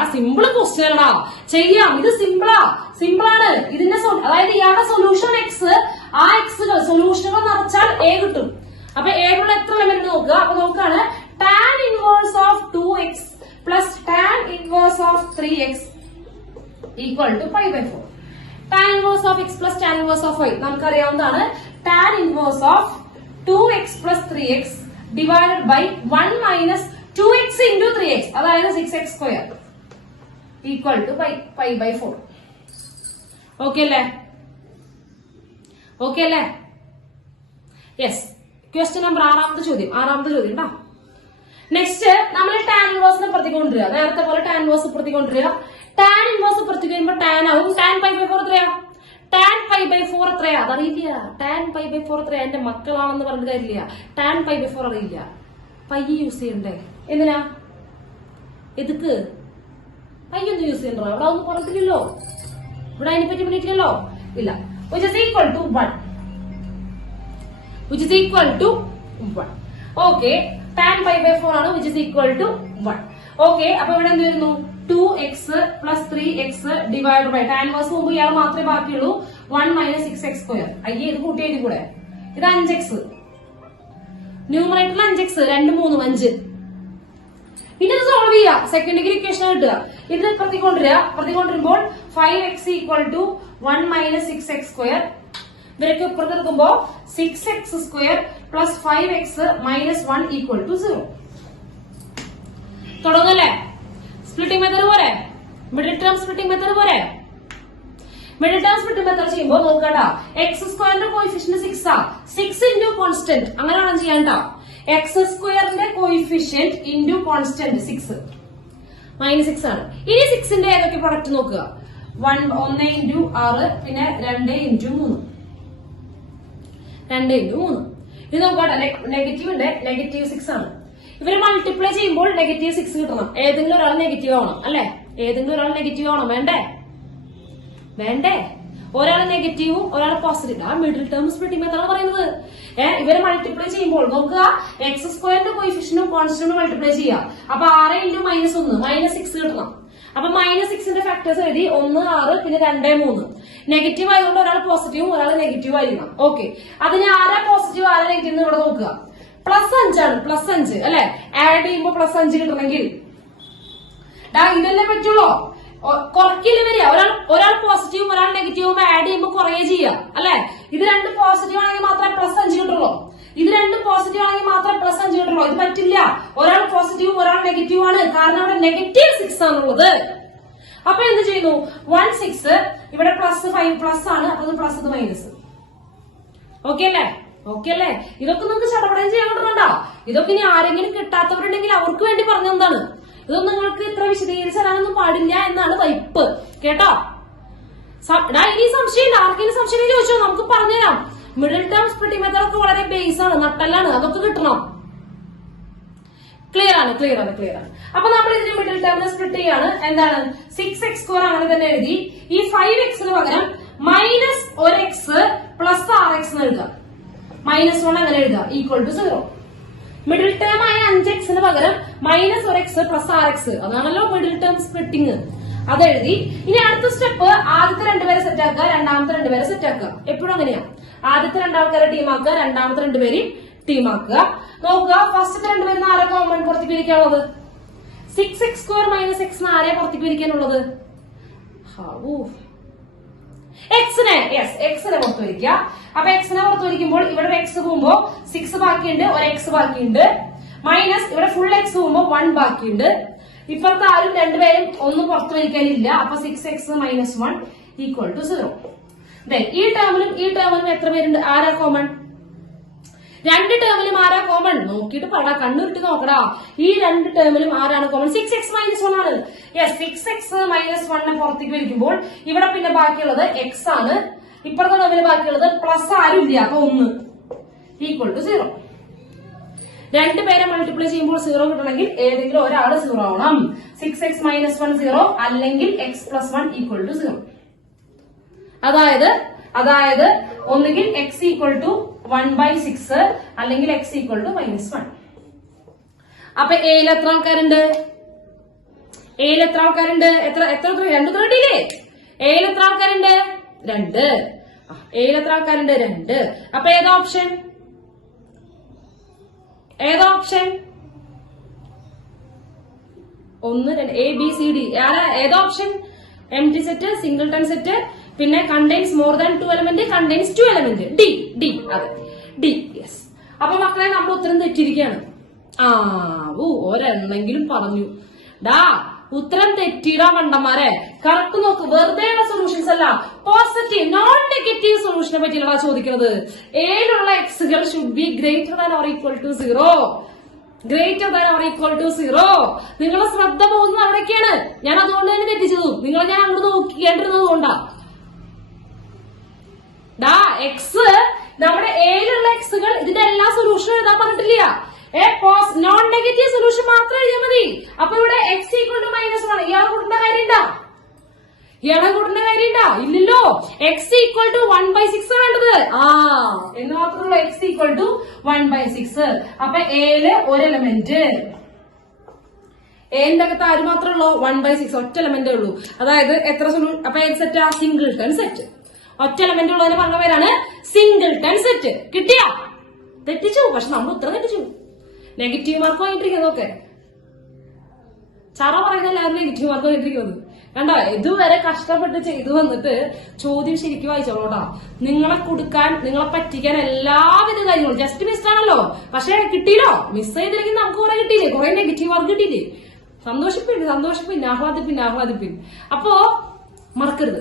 ആ സിമ്പിൾ ക്വസ്റ്റ്യൻ അല്ലടാ, ചെയ്യാം. ഇത് സിമ്പിളാണ്. ഇതിന്റെ അതായത് ഇയാളുടെ സൊല്യൂഷൻ എക്സ്, ആ എക്സുകൾ സൊല്യൂഷനുകൾ നിറച്ചാൽ എ കിട്ടും. അപ്പൊ എയുടെ എത്ര എലമെന്റ് നോക്കുക. അപ്പൊ നോക്കാണ് tan inverse of 2x plus tan inverse of 3x equal to pi by 4. tan inverse of x plus tan inverse of y നമുക്കറിയാവുന്നതാണ്. tan inverse of 2x plus 3x divided by 1 minus 2x into 3x, അതായത് 6x square equal to pi by 4. Okay അല്ലേ? Yes. Question number 6ാമത്തെ ചോദ്യം കേട്ടോ. Next നമ്മൾ tan ഇൻവേഴ്സിനെ പുറത്തേക്ക് കൊണ്ടുവരിക. നേരത്തെ പോലെ ടാൻ ഇൻവേഴ്സ് പുറത്തേക്ക് കൊണ്ടുവരിക. ടാൻ ഇൻവേഴ്സ് പുറത്തേക്ക് വരുമ്പോൾ ടാൻ ആവും. ടാൻ പൈ ബൈ 4 എത്രയാ? ടാൻ പൈ ബൈ 4 എത്രയാ? അതറിയില്ല. ടാൻ പൈ ബൈ 4 എത്രയാ? എന്റെ മക്കളാണെന്ന് പറഞ്ഞിട്ട് കാര്യമില്ല. ടാൻ പൈ ബൈ 4 അറിയില്ല. പൈ യൂസ് ചെയ്യണ്ടേ? എന്തിനാ? എതുക്ക് പയ്യൊന്നും യൂസ് ചെയ്യണ്ടോ? അവിടെ ഒന്നും പറഞ്ഞിട്ടില്ലല്ലോ, ഇവിടെ അതിനെ പറ്റി പറഞ്ഞിട്ടില്ലല്ലോ. ഇല്ല. which is equal to 1. Okay. tan pi by 4 ആണ്, which is equal to 1. Okay. അപ്പൊ ഇവിടെ എന്ത് വരുന്നു? 2x plus 3x divided by tan inverse മുമ്പ് ഇയാൾ മാത്രമേ ബാക്കിയുള്ളൂ. 1 minus 6x square. അയ്യേ, ഇത് കൂട്ടിയത് കൂടെ. ഇത് 5x. ന്യൂമറേറ്ററിൽ 5x, 2 3 5. പിന്നെ ഇത് സോൾവ് ചെയ്യുക. സെക്കൻഡ് ഡിഗ്രി ഇക്വേഷൻ കിട്ടുക. ഇത് പ്രതികൊണ്ടിരുമ്പോൾ 5x equal to 1 minus 6x square. ഇവരൊക്കെ ഇപ്പുറത്ത് എടുക്കുമ്പോ 6x square plus 5x minus 1 equal to 0. തുടങ്ങല്ലേ? സ്പ്ലിറ്റിംഗ് മെത്തേഡ് പോരെ? മിഡിൽ ടേം സ്പ്ലിറ്റിംഗ് മെത്തേഡ് പോരെ? മിഡിൽ ടേം സ്പ്ലിറ്റിംഗ് മെത്തേഡ് ചെയ്യുമ്പോൾ നോക്കണ്ട, എക്സ് സ്ക്വയറിന്റെ കോയിഫിഷ്യന്റ് 6 ആ. 6 ഇൻറ്റു കോൺസ്റ്റന്റ്, അങ്ങനെയാണ് ചെയ്യാൻ ട്ടോ. എക്സ് സ്ക്വയറിന്റെ കോയിഫിഷ്യന്റ് ഇൻറ്റു കോൺസ്റ്റന്റ് 6 -6 ആണ്. ഇനി 6ന്റെ ഏതൊക്കെ പ്രൊഡക്റ്റ് നോക്കുക. 1 ഇൻറ്റു 6, പിന്നെ 2 ഇൻറ്റു 3. ഇത് നോക്കട്ടെ, നെഗറ്റീവ് ഉണ്ട്, -6 ആണ്. ഇവര് മൾട്ടിപ്ലൈ ചെയ്യുമ്പോൾ -6 കിട്ടണം. ഏതെങ്കിലും ഒരാൾ നെഗറ്റീവ് ആവണം അല്ലെ? വേണ്ടേ? ഒരാൾ നെഗറ്റീവും ഒരാൾ പോസിറ്റീവ്. ആ മിഡിൽ ടേം സ്പ്ലിറ്റിംഗ് മെത്തേഡാണ് പറയുന്നത്. ഇവരെ മൾട്ടിപ്ലൈ ചെയ്യുമ്പോൾ നോക്കുക, എക്സ് സ്ക്വയറിന്റെ കോയിഫിഷ്യനും കോൺസ്റ്റന്റും മൾട്ടിപ്ലൈ ചെയ്യാം. അപ്പൊ 6 × -1 -6 കിട്ടണം. അപ്പൊ -6ന്റെ ഫാക്ടേഴ്സ് എഴുതി 1 6 പിന്നെ 2 3. നെഗറ്റീവ് ആയതുകൊണ്ട് ഒരാൾ പോസിറ്റീവും ഒരാൾ നെഗറ്റീവ് ആയിരിക്കണം. ഓക്കെ, അതിന് ആരാ പോസിറ്റീവ് ആരാ നെഗറ്റീവ് എന്ന് ഇവിടെ നോക്കുക. +5 ആണ്, +5 അല്ലെ. ആഡ് ചെയ്യുമ്പോൾ +5 കിട്ടണമെങ്കിൽ ഇതല്ലേ പറ്റുള്ളൂ, കുറയ്ക്കില്ല വരിക. ഒരാൾ പോസിറ്റീവും ഒരാൾ നെഗറ്റീവും ആഡ് ചെയ്യുമ്പോൾ കുറയുക ചെയ്യാം അല്ലെ. ഇത് രണ്ട് പോസിറ്റീവ് ആണെങ്കിൽ മാത്രമേ +5 കിട്ടുള്ളൂ. ഇത് രണ്ട് പോസിറ്റീവ് ആണെങ്കിൽ മാത്രമേ +5 കിട്ടുള്ളൂ. ഇത് പറ്റില്ല. ഒരാൾ പോസിറ്റീവും ഒരാൾ നെഗറ്റീവ് ആണ്, കാരണം അവിടെ -6 ആണുള്ളത്. അപ്പൊ എന്ത് ചെയ്യുന്നു, 1 6 ഇവിടെ +5 പ്ലസ് ആണ്, അപ്പൊ ഇത് പ്ലസ് ഇത് മൈനസ്. ഓക്കെ അല്ലേ? ഓക്കെ അല്ലേ? ഇതൊക്കെ നമുക്ക് ചടപടം ചെയ്യാൻ കിട്ടുന്നുണ്ടോ? ഇതൊക്കെ ഇനി ആരെങ്കിലും കിട്ടാത്തവരുണ്ടെങ്കിൽ അവർക്ക് വേണ്ടി പറഞ്ഞെന്താണ്. ഇതൊന്നും നിങ്ങൾക്ക് ഇത്ര വിശദീകരിച്ച് തരാനൊന്നും പാടില്ല എന്നാണ് വൈപ്പ്. കേട്ടോ? ഇനി സംശയമില്ല, ആർക്കെങ്കിലും സംശയം ചോദിച്ചോ, നമുക്ക് പറഞ്ഞുതരാം. മിഡിൽ ടേം സ്പ്ലിറ്റിംഗ് മെത്തേഡ് ഒക്കെ വളരെ ബേസ് ആണ്, നട്ടല്ലാണ്, അതൊക്കെ കിട്ടണം. ക്ലിയർ ആണ്. അപ്പൊ നമ്മൾ ഇതിന് മിഡിൽ ടേമിനെ സ്പ്ലിറ്റ് ചെയ്യാണ്. എന്താണ്, 6x² അങ്ങനെ തന്നെ എഴുതി. ഈ 5xന് പകരം -1x + 6x എഴുതാം. -1 അങ്ങനെ എഴുതാം =0. മിഡിൽ ടേം ആയ 5xന് പകരം -1x + 6x, അതാണല്ലോ മിഡിൽ ടേം സ്പ്ലിറ്റിംഗ്. അതെഴുതി. ഇനി അടുത്ത സ്റ്റെപ്പ്, ആദ്യത്തെ രണ്ടുപേരെ സെറ്റ് ആക്കുക, രണ്ടാമത്തെ രണ്ടുപേരെ സെറ്റ് ആക്കുക. എപ്പോഴും അങ്ങനെയാ, ആദ്യത്തെ രണ്ടാൾക്കാരെ ടീം ആക്കുക, രണ്ടാമത്തെ രണ്ടുപേരെയും ടീം ആക്കുക. നോക്കുക, ഫസ്റ്റത്തെ രണ്ടുപേരും ആരെ കോമൺ പുറത്തേക്ക് പിരിക്കാനുള്ളത്? 6x² - x ആരെ പുറത്തേക്ക് പിരിക്കാനുള്ളത്? എക്സിനെ പുറത്തു വരിക്കുക. അപ്പൊ എക്സിനെ പുറത്തു വരിക്കുമ്പോൾ ഇവിടെ ഒരു എക്സ് പോകുമ്പോ 6 ബാക്കിയുണ്ട്, ഒരു എക്സ് ബാക്കിയുണ്ട്. മൈനസ് ഇവിടെ ഫുൾ എക്സ് പോകുമ്പോ 1 ബാക്കിയുണ്ട്. ഇപ്പുറത്തെ ആരും രണ്ടുപേരും ഒന്നും പുറത്തു വരിക്കാനില്ല. അപ്പൊ 6x - 1 = 0. ഈ ടേമിലും എത്ര പേരുണ്ട്? ആരാ കോമൺ? രണ്ട് ടേമിലും ആരാ കോമൺ? നോക്കിയിട്ട് പടാ, കണ്ണുരുട്ടി നോക്കടാ. ഈ രണ്ട് ടേമിലും ആരാണ് കോമൺ? 6x - 1 ആണ്. 6x - 1 പുറത്തേക്ക് വരിക്കുമ്പോൾ ഇവിടെ പിന്നെ ബാക്കിയുള്ളത് x ആണ്. ഇപ്പുറത്തെ ടേമിൽ ബാക്കിയുള്ളത് പ്ലസ് ആരും ഇല്ല, അപ്പൊ 1 = 0. രണ്ടുപേരെ മൾട്ടിപ്ലൈ ചെയ്യുമ്പോൾ 0 കിട്ടണമെങ്കിൽ ഏതെങ്കിലും ഒരാൾ 0 ആവണം. 6x - 1 0 അല്ലെങ്കിൽ x + 1 = 0. അതായത് ഒന്നുകിൽ x = 1/6 അല്ലെങ്കിൽ x = -1. അപ്പൊ എയിൽ എത്ര ആൾക്കാരുണ്ട്? രണ്ട് റെഡിയില്ലേ? എയിൽ എത്ര ആൾക്കാരുണ്ട്? 2. എയിൽ എത്ര ആൾക്കാരുണ്ട്? 2. അപ്പൊ ഏതാ ഓപ്ഷൻ? ഏതാ option? 1 2 A B C D. ഏതാ option? Empty set, singleton set, പിന്നെ contains more than 2 element, contains 2 element. D. അതെ, ഡി. യെസ്. അപ്പൊ മക്കളെ നമ്മൾ ഉത്തരം തെറ്റിയിരിക്കുകയാണ്. ഒരെണ്ണെങ്കിലും പറഞ്ഞു. ഉത്തരം തെറ്റിയിടാ മണ്ടന്മാരെ. കറക്റ്റ് നോക്ക്, വെറുതെയുള്ള സൊല്യൂഷൻസ് അല്ല, പോസിറ്റീവ് നോൺ നെഗറ്റീവ് സൊല്യൂഷനെ പറ്റിയുള്ള ചോദിക്കുന്നത്. ഏലുള്ള എക്സുകൾ should be greater than or equal to 0. നിങ്ങളെ ശ്രദ്ധ പോകുന്നത് അവിടേക്കാണ്. ഞാൻ അതുകൊണ്ട് തന്നെ തെറ്റിച്ചതു. നിങ്ങളെ ഞാൻ അങ്ങോട്ട് നോക്കിക്കേണ്ടിരുന്നത് കൊണ്ടാ. എക്സ്, നമ്മുടെ ഏലുള്ള എക്സുകൾ, ഇതിന്റെ എല്ലാ സൊല്യൂഷനും എഴുതാൻ പറഞ്ഞിട്ടില്ല. നോൺ നെഗറ്റീവ് സൊല്യൂഷൻ മാത്രം എഴുതിയാൽ മതി. അപ്പൊ ഇവിടെ x = -1. ഇയാളെ കൂട്ടുന്ന കാര്യമുണ്ടാ? ഇല്ലല്ലോ. x = 1/6 വേണ്ടത്. എന്ന് മാത്രമല്ല, x = 1/6. അപ്പൊ എയില് ഒരു എലമെന്റ്, എന്റെ അകത്ത് ആര് മാത്രമേ ഉള്ളൂ? 1/6, ഒറ്റ എലമെന്റേ ഉള്ളൂ. അതായത് എത്ര അപ്പൊ ഏത് സെറ്റാ? Singleton set. ഒറ്റ എലമെന്റ് ഉള്ളതിന് പറഞ്ഞ പേരാണ് സിംഗിൾട്ടൺ സെറ്റ്. കിട്ടിയാ? തെറ്റിച്ചു, പക്ഷെ നമ്മൾ ഉത്തരം തെറ്റിച്ചു. നെഗറ്റീവ് മാർക്ക് വാങ്ങിട്ടിരിക്കുന്നതൊക്കെ ചറ പറയുന്ന എല്ലാവരും നെഗറ്റീവ് മാർക്ക് വാങ്ങിട്ടിരിക്കുന്നത് കണ്ടോ. ഇതുവരെ കഷ്ടപ്പെട്ട് ചെയ്തു വന്നിട്ട് ചോദ്യം ശരിക്കും വായിച്ചോളൂട്ടാ. നിങ്ങളെ കൊടുക്കാൻ, നിങ്ങളെ പറ്റിക്കാൻ എല്ലാവിധ കാര്യങ്ങളും. ജസ്റ്റ് മിസ് ആണല്ലോ, പക്ഷെ കിട്ടിയില്ലോ. മിസ് ചെയ്തില്ലെങ്കിൽ നമുക്ക് കുറെ കിട്ടിയില്ലേ, കുറെ നെഗറ്റീവ് മാർക്ക് കിട്ടിയില്ലേ. സന്തോഷിപ്പിൻ, ആഹ്ലാദിപ്പിൻ. അപ്പോ മറക്കരുത്,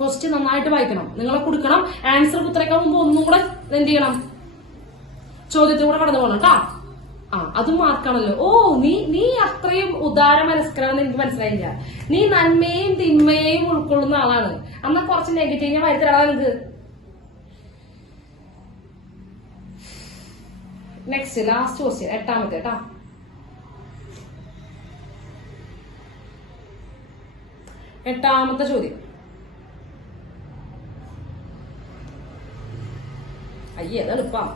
ക്വസ്റ്റ്യൻ നന്നായിട്ട് വായിക്കണം. നിങ്ങളെ കൊടുക്കണം. ആൻസർ ഉത്തരക്കാൻ മുമ്പ് ഒന്നും കൂടെ എന്ത് ചെയ്യണം? ചോദ്യത്തിലൂടെ കടന്നു പോകണം കേട്ടാ. അതും മാർക്കാണല്ലോ. നീ അത്രയും ഉദാര മനസ്കരാണെന്ന് എനിക്ക് മനസ്സിലായില്ല. നീ നന്മയും തിന്മയും ഉൾക്കൊള്ളുന്ന ആളാണ്. അന്ന് കുറച്ച് നെഗറ്റീവ് ഞാൻ വരുത്തരാ നിനക്ക്. നെക്സ്റ്റ് ലാസ്റ്റ് ക്വസ്റ്റ്യൻ, 8ാമത്തെ കേട്ടാ. 8ാമത്തെ ചോദ്യം. അയ്യേ അത് എളുപ്പം.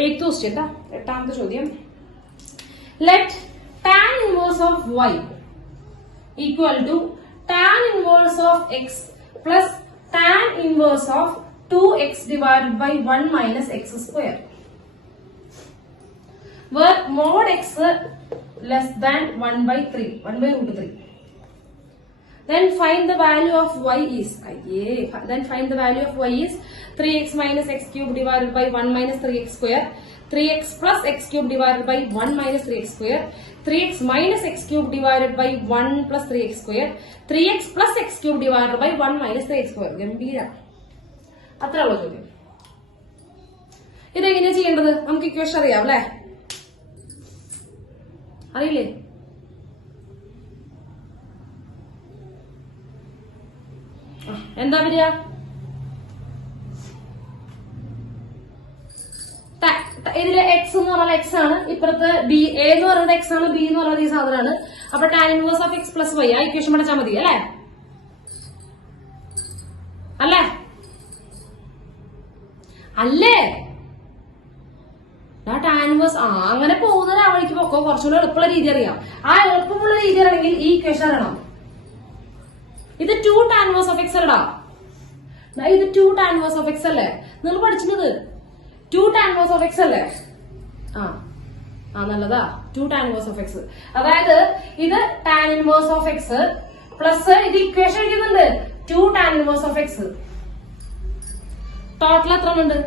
എയ്ത്ത് ക്വസ്റ്റ്യൻ, എട്ടാമത്തെ ചോദ്യം. Let tan inverse of y equal to tan inverse of x plus tan inverse of 2x divided by 1 minus x square, where mod x less than 1 by root 3. Then find the value of y is 3x minus x cube divided by 1 minus 3x square, 3x plus x cube divided by 1 minus 3x square, 3x minus x cube divided by 1 plus 3x square, 3x plus x cube divided by 1 minus 3x square. ഗംഭീര. അത്ര ഉള്ള ചോദ്യം. ഇതെങ്ങനെയാ ചെയ്യേണ്ടത്? നമുക്ക് equation അറിയാം അല്ലെ? അറിയില്ലേ? എന്താ വരിക? ഇതില് എക്സ് എന്ന് പറഞ്ഞാൽ എക്സ് ആണ്, ഇപ്പുറത്ത് ബി, എ എന്ന് പറയുന്നത് എക്സ് ആണ്, ബി എന്ന് പറയുന്നത് ഈ സാധനമാണ്. അപ്പൊ tan inverse of x plus y ആ ഇക്വേഷൻ പഠിച്ചാൽ മതി അല്ലേ? അല്ലേ അല്ലേ ടാൻ ഇൻവേഴ്സ് അങ്ങനെ പോകുന്ന ആ വഴിക്ക് പോക്കോ. കുറച്ചുകൂടെ എളുപ്പമുള്ള രീതി അറിയാം. ആ എളുപ്പമുള്ള രീതി അറിയണമെങ്കിൽ ഈ ഇക്വേഷൻ അറിയണം. ഇത് 2 tan inverse of x അല്ലടാ, ഇത് 2 tan inverse of x അല്ലേ നിങ്ങൾ പഠിച്ചത്? 2 tan inverse of x അല്ലേ? നല്ലതാ. 2 tan inverse of x, അതായത് ഇത് tan inverse of x plus ഇത് ഇക്വേഷൻ എഴുതുന്നുണ്ട് 2 tan inverse of x. Total എത്ര ഉണ്ട്?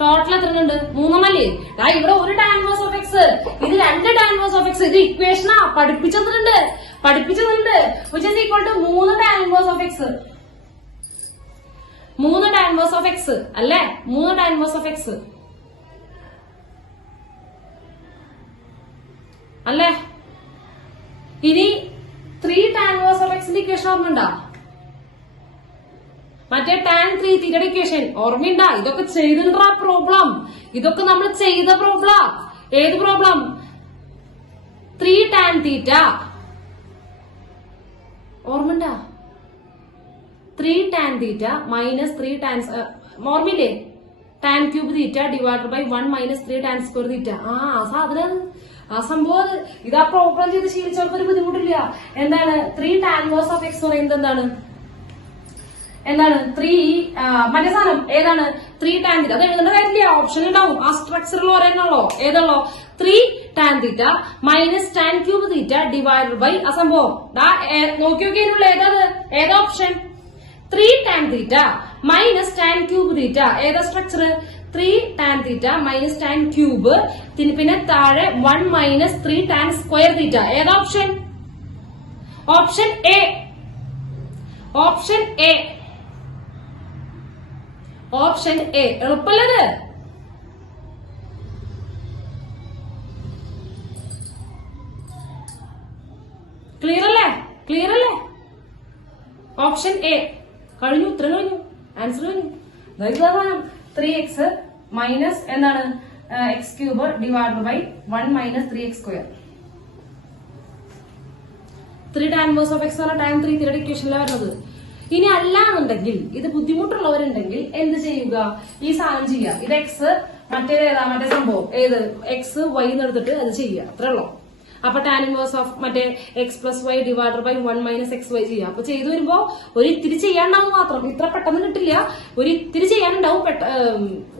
3 ഇവിടെ ഒരു tan inverse of x, ഇത് 2 tan inverse of x. ഇത് ഇക്വേഷനാ പഠിപ്പിച്ചിട്ടുണ്ട് which is equal to 3 tan inverse of x. 3 tan inverse of x അല്ലേ? 3 tan inverse of x അല്ലേ? ഇനി 3 tan inverse of x ന്റെ ഇക്വേഷൻ ഓർമ്മയുണ്ടാ? മറ്റേ tan 3 തീറ്റയുടെ ഇക്വേഷൻ ഓർമ്മയുണ്ടാ? ഇതൊക്കെ ചെയ്തിട്ടുള്ള പ്രോബ്ലം, ഇതൊക്കെ നമ്മൾ ചെയ്ത പ്രോബ്ലം. ഏത് പ്രോബ്ലം? 3 tan തീറ്റ ഓർമ്മയുണ്ടാ? 3 tan തീറ്റ മൈനസ് 3 tan ഓർമ്മയില്ലേ? tan cube theta divide by 1 minus 3 tan square theta. സാധനം ആ സംഭവം ഇതാ പ്രോബ്ലം ചെയ്ത് ശീലിച്ചവർക്ക് ഒരു ബുദ്ധിമുട്ടില്ല. എന്താണ് 3 tan inverse of x എന്ന് പറയുന്നത്? എന്താണ് 3 മറ്റേ സാധനം ഏതാണ്? 3 tan തീറ്റ. അത് എഴുതേണ്ട കാര്യമില്ല, ഓപ്ഷൻ ഉണ്ടാവും. ആ സ്ട്രക്ചറിൽ ഒരെണ്ണുള്ളോ? ഏതുള്ളോ? 3 tan theta minus tan cube theta divide by ആ സംഭവം. നോക്കി നോക്കിയുള്ള ഏതാ option? 3 tan theta minus tan cube theta. ഏതാ structure? 3 tan theta minus tan cube, പിന്നെ താഴെ 1 മൈനസ് 3 tan സ്ക്വയർ തീറ്റ. ഏതാ option? Option A. Option A എളുപ്പമല്ലത്? ക്ലിയർ അല്ലേ? ഓപ്ഷൻ എ കഴിഞ്ഞു. ഉത്തരം കഴിഞ്ഞു, ആൻസർ കഴിഞ്ഞു. 3x മൈനസ് എന്താണ് x cube divide by 1 minus 3x square. 3 tan inverse of x ആണ് tan 3 തീറ്റയുടെ ഇക്വേഷനിലാണ് വരുന്നത്. ഇനി അല്ലാന്നുണ്ടെങ്കിൽ, ഇത് ബുദ്ധിമുട്ടുള്ളവരുണ്ടെങ്കിൽ എന്ത് ചെയ്യുക? ഈ സാധനം ചെയ്യുക. ഇത് എക്സ്, മറ്റേ സംഭവം ഏത്? എക്സ് വൈ എടുത്തിട്ട് അത് ചെയ്യുക. അത്രേ ഉള്ളൂ. അപ്പൊ tan inverse ഓഫ് മറ്റേ x plus y divide by 1 minus x y ചെയ്യുക. അപ്പൊ ചെയ്തു വരുമ്പോ ഒരു ഇത്തിരി ചെയ്യാനുണ്ടാവും മാത്രം. ഇത്ര പെട്ടെന്ന് കിട്ടില്ല, ഒരു ഇത്തിരി ചെയ്യാനുണ്ടാവും,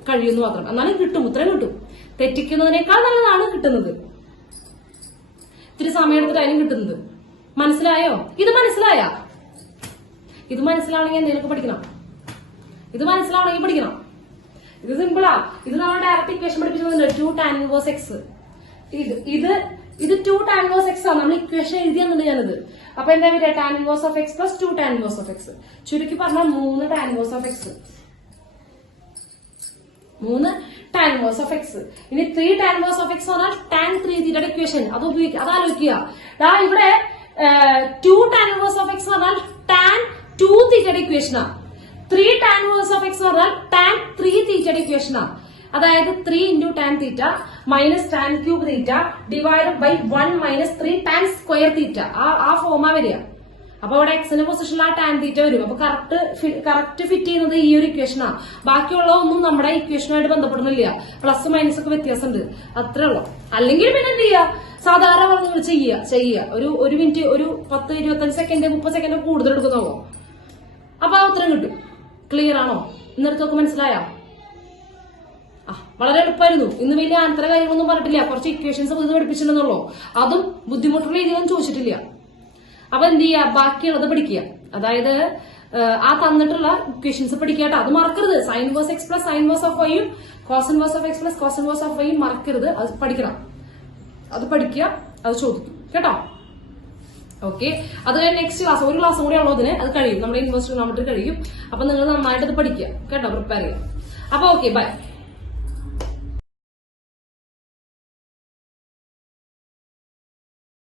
കഴിയുന്നു മാത്രം. എന്നാലും കിട്ടും, ഉത്തരം കിട്ടും. തെറ്റിക്കുന്നതിനേക്കാൾ നല്ലതാണ് കിട്ടുന്നത്. ഇത്തിരി സമയം എടുത്തിട്ട് അതിനും കിട്ടുന്നത്. മനസ്സിലായോ? ഇത് മനസ്സിലാവണമെങ്കിൽ എന്തെങ്കിലും പഠിക്കണം. ഇത് സിമ്പിളാ. ഇത് നമ്മൾ ഡയറക്റ്റ് ഇക്വേഷൻ പഠിപ്പിച്ചിട്ടുണ്ട്. 2 tan inverse x. ഇത് 2 tan inverse x ആണ്. നമ്മൾ ഇക്വേഷൻ എഴുതിയെന്നുണ്ട് ഞാനത്. അപ്പൊ എന്താ വരിക? tan inverse of x plus 2 tan inverse of x. ചുരുക്കി പറഞ്ഞാൽ 3 tan inverse of x. 3 tan inverse of x. ഇനി 3 tan inverse of x പറഞ്ഞാൽ tan 3 തീറ്റയുടെ ഇക്വേഷൻ. അത് ആലോചിക്കുക. ഇവിടെ 2 tan inverse of x പറഞ്ഞാൽ tan 2 തീറ്റയുടെ ഇക്വേഷനാ. 3 tan ഇൻവേഴ്സ് ഓഫ് എക്സ് എന്ന് പറഞ്ഞാൽ tan 3 തീറ്റയുടെ ഇക്വേഷനാണ്. അതായത് 3 into tan theta minus tan cube theta divided by 1 minus 3 tan square theta. ആ ഫോമാ വരിക. അപ്പൊ അവിടെ എക്സിന്റെ പൊസിഷനിൽ ആ ടാൻ തീറ്റ വരും. അപ്പൊ കറക്റ്റ് ഫിറ്റ് ചെയ്യുന്നത് ഈ ഒരു ഇക്വേഷനാണ്. ബാക്കിയുള്ള ഒന്നും നമ്മുടെ ഇക്വേഷനുമായിട്ട് ബന്ധപ്പെടുന്നില്ല. പ്ലസ് മൈനസ് ഒക്കെ വ്യത്യാസമുണ്ട്, അത്രേ ഉള്ളൂ. അല്ലെങ്കിൽ പിന്നെ എന്ത് ചെയ്യുക, സാധാരണ നിങ്ങൾ ചെയ്യുക ഒരു മിനിറ്റ്, ഒരു 10-25 സെക്കൻഡ് 30 സെക്കൻഡ് കൂടുതൽ എടുക്കുന്നോ, അപ്പൊ ആ ഉത്തരം കിട്ടും. ക്ലിയർ ആണോ? ഇന്നടുത്തൊക്കെ മനസ്സിലായോ? വളരെ എളുപ്പമായിരുന്നു. ഇന്ന് വലിയ ആന്തര കാര്യങ്ങളൊന്നും പറഞ്ഞിട്ടില്ല. കുറച്ച് ഇക്വേഷൻസ് ഇത് പഠിപ്പിച്ചിട്ടുണ്ടെന്നുള്ളൂ. അതും ബുദ്ധിമുട്ടുള്ള രീതിയൊന്നും ചോദിച്ചിട്ടില്ല. അപ്പൊ എന്ത് ചെയ്യുക, ബാക്കിയുള്ളത് പഠിക്കുക. അതായത് ആ തന്നിട്ടുള്ള ഇക്വേഷൻസ് പഠിക്കാട്ടോ. അത് മറക്കരുത്. Sine inverse x plus sine inverse of വൈയും cos inverse of x plus cos inverse of വൈയും മറക്കരുത്. അത് പഠിക്കണം. അത് പഠിക്കുക, അത് ചോദിക്കും കേട്ടോ. ഓക്കെ, അത് കഴിഞ്ഞ് നെക്സ്റ്റ് ക്ലാസ്, ഒരു ക്ലാസ് കൂടി ഉള്ളതിന് അത് കഴിയും. നമ്മുടെ ഇൻവേഴ്സ് ട്രിഗണോമെട്രി കഴിയും. അപ്പൊ നിങ്ങൾ നന്നായിട്ട് അത് പഠിക്കുക കേട്ടോ, പ്രിപ്പയർ ചെയ്യുക. അപ്പൊ ഓക്കെ, ബൈ.